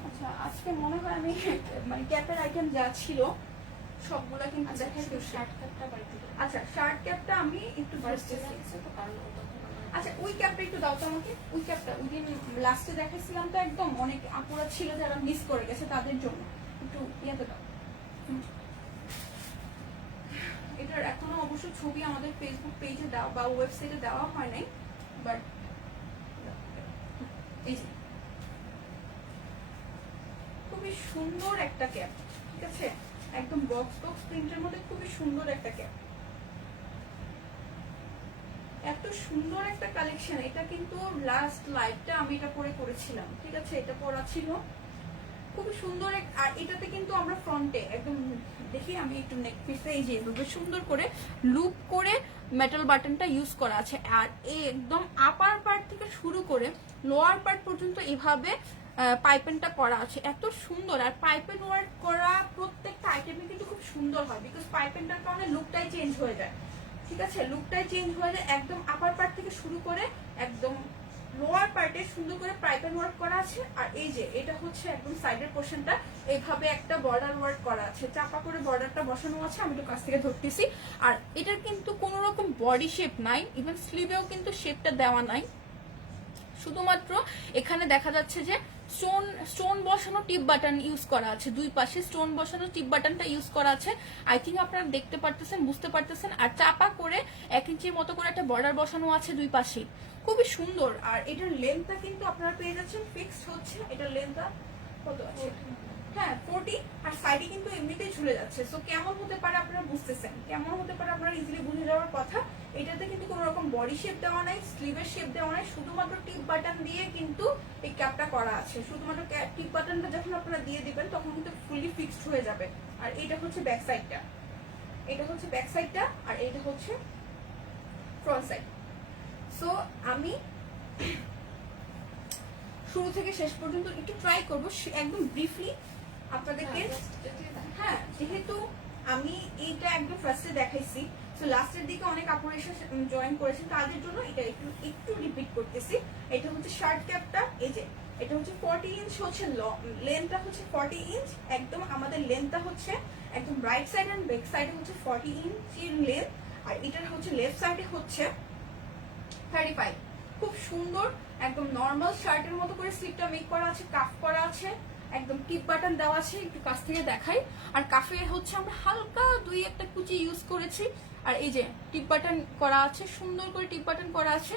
আচ্ছা, আজকে মনে হয় আমি মানে ক্যাপের আইটেম যা ছিল সবগুলা কিন্তু দেখাই। শার্ট ক্যাপটা বাড়িতে, আচ্ছা শার্ট ক্যাপটা আমি একটু তো কারণ আচ্ছা ওই ক্যাপটা একটু দাও তো আমাকে। ওই ক্যাপটা ওই দিন লাস্টে দেখাইছিলাম তো, একদম অনেক আপুরা ছিল যারা মিস করে গেছে, তাদের জন্য একটু ইয়াতে দাও। এটার এখনো অবশ্য ছবি আমাদের ফেসবুক পেজে দেওয়া বা ওয়েবসাইটে দেওয়া হয় নাই, বাট এই যে খুবই সুন্দর একটা ক্যাপ, ঠিক আছে একদম বক্স প্রিন্টের মধ্যে খুবই সুন্দর একটা ক্যাপ, এত সুন্দর একটা কালেকশন। এটা কিন্তু লাস্ট লাইভটা আমি এটা পরে করেছিলাম, ঠিক আছে এটা পরা ছিল খুবই সুন্দর। আর এটাতে কিন্তু আমরা ফ্রন্টে একদম দেখি আমি একটু নেক পিসে এই যে সুন্দর করে লুপ করে মেটাল বাটনটা ইউজ করা আছে। আর এই একদম আপার পার্ট থেকে শুরু করে লোয়ার পার্ট পর্যন্ত এভাবে পাইপেনটা করা আছে, এত সুন্দর। আর পাইপেন ওয়ার্ক করা প্রত্যেকটা আইটেমে কিন্তু খুব সুন্দর হয়, বিকজ পাইপেনটার কারণে লুকটাই চেঞ্জ হয়ে যায়, ঠিক আছে লুকটাই চেঞ্জ হয়ে যায়। একদম আপার পার্ট থেকে শুরু করে একদম লোয়ার পার্টে সুন্দর করে পাইপেন ওয়ার্ক করা আছে। আর এই যে এটা হচ্ছে একদম সাইডের পোর্শনটা এইভাবে একটা বর্ডার ওয়ার্ক করা আছে, চাপা করে বর্ডারটা বসানো আছে, আমি একটু কাছ থেকে ধরতেছি। আর এটার কিন্তু কোনো রকম বডি শেপ নাই, ইভেন স্লিভেও কিন্তু শেপটা দেওয়া নাই, শুধুমাত্র এখানে দেখা যাচ্ছে যে স্টোন বসানো টিপ বাটন ইউজ করা আছে, দুই পাশে স্টোন বসানো টিপ বাটনটা ইউজ করা আছে। আই থিঙ্ক আপনারা দেখতে পারতেছেন, বুঝতে পারতেছেন। আর চাপা করে 1 ইঞ্চির মতো করে একটা বর্ডার বসানো আছে দুই পাশে, খুবই সুন্দর। আর এটার লেন্থটা কিন্তু আপনারা পেয়ে যাচ্ছেন ফিক্সড হচ্ছে, এটার লেন্থটা কত আছে, হ্যাঁ 40, আর সাইডে কিন্তু এমনিতেই ঝুলে যাচ্ছে। সো কেমন হতে পারে আপনারা বুঝতেছেন, কেমন হতে পারে আপনারা ইজিলি বুঝে যাওয়ার কথা। এটাতে কিন্তু কোনো রকম বডি শেপ দেওয়া নাই, স্লিভের শেপ দেওয়া নাই, শুধুমাত্র টিপ বাটন দিয়ে কিন্তু এই ক্যাপটা করা আছে। শুধুমাত্র টিপ বাটনটা যখন আপনারা দিয়ে দিবেন তখন কিন্তু ফুলি ফিক্সড হয়ে যাবে। আর এটা হচ্ছে ব্যাক সাইডটা, এটা হচ্ছে ব্যাক সাইডটা, আর এটা হচ্ছে ফ্রন্ট সাইড। সো আমি শুরু থেকে শেষ পর্যন্ত একটু ট্রাই করবো একদম ব্রিফলি আপনাদেরকে। হ্যাঁ যেহেতু আমি এইটা একদম ফার্স্টে দেখাইছি, সো লাস্টের দিকে অনেক আপুরা এসে জয়েন করেছেন, তাদের জন্য এটা একটু রিপিট করতেছি। এটা হচ্ছে শার্ট ক্যাপটা, এই যে এটা হচ্ছে 40 ইঞ্চ হচ্ছে লেন্থটা হচ্ছে 40 ইঞ্চ, একদম আমাদের লেন্থটা হচ্ছে একদম রাইট সাইড এন্ড ব্যাক সাইডে হচ্ছে 40 ইঞ্চির লেন্থ। আর এটার হচ্ছে লেফট সাইডে হচ্ছে 35। খুব সুন্দর একদম নর্মাল শার্টের মতো করে স্লিপটা মেক করা আছে, কাফ করা আছে, একদম টিপ বাটন দেওয়া আছে। একটু কাছ থেকে দেখাই। আর কাফে হচ্ছে আমরা হালকা দুই একটা কুচি ইউজ করেছি। আর এই যে টিপ বাটন করা আছে, সুন্দর করে টিপ বাটন করা আছে।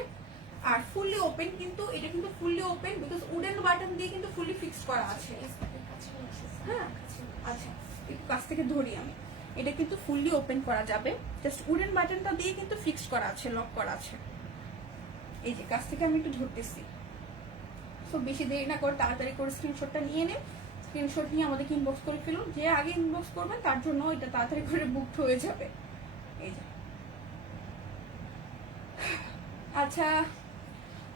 আর ফুললি ওপেন, কিন্তু এটা কিন্তু fully open because wooden button দিয়ে কিন্তু ফুললি ফিক্সড করা আছে। হ্যাঁ আচ্ছা, একটু কাছ থেকে ধরি আমি। এটা কিন্তু ফুললি ওপেন করা যাবে, জাস্ট উডেন বাটনটা দিয়ে কিন্তু ফিক্সড করা আছে, লক করা আছে। এই যে কাছ থেকে আমি একটু ধরতেছি। সো বেশি দেরি না করে তাড়াতাড়ি করে স্ক্রিনশটটা নিয়ে নেন। স্ক্রিনশট নিয়ে আমাদেরকে ইনবক্স করে ফেলুন। যে আগে ইনবক্স করবেন তার জন্য এটা তাড়াতাড়ি করে বুকড হয়ে যাবে। এই যে আচ্ছা,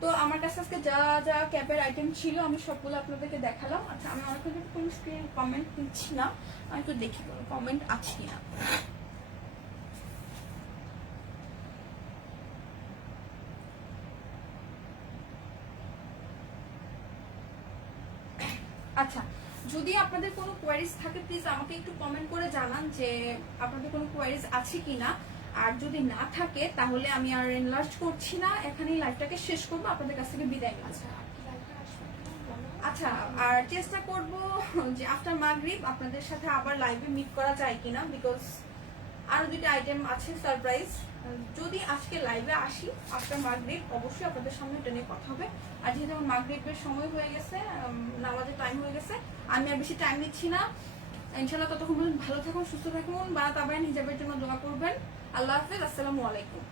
তো আমার কাছে আজকে যা যা ক্যাপের আইটেম ছিল আমি সবগুলো আপনাদেরকে দেখালাম। আচ্ছা, আমি অনেকক্ষণ কোনো স্ক্রিন কমেন্ট দিচ্ছি না, আমি একটু দেখি কোনো কমেন্ট আছে কিনা। আচ্ছা, যদি আপনাদের কোনো কোয়ারিজ থাকে প্লিজ আমাকে একটু কমেন্ট করে জানান যে আপনাদের কোনো কোয়ারিজ আছে কিনা। আর যদি না থাকে তাহলে আমি আর এনলার্জ করছি না, এখানেই লাইভটাকে শেষ করবো, আপনাদের কাছ থেকে বিদায় নিচ্ছি। আচ্ছা, আর চেষ্টা করব যে আফটার মাগরিব আপনাদের সাথে আবার লাইভে মিট করা যায় কিনা, বিকজ আরো দুটো আইটেম আছে সারপ্রাইজ। যদি আজকে লাইভে আসি আফটার মাগরিব অবশ্যই আপনাদের সামনে এটা নিয়ে কথা হবে। আর যেহেতু আমার মাগরিবের সময় হয়ে গেছে, নামাজের টাইম হয়ে গেছে, আমি আর বেশি টাইম নিচ্ছি না। ইনশাআল্লাহ ততক্ষণ ভালো থাকুন, সুস্থ থাকুন, বা তাবায়ান হিজাবের জন্য দোয়া করবেন। আল্লাহ হাফেজ, আসসালামু আলাইকুম।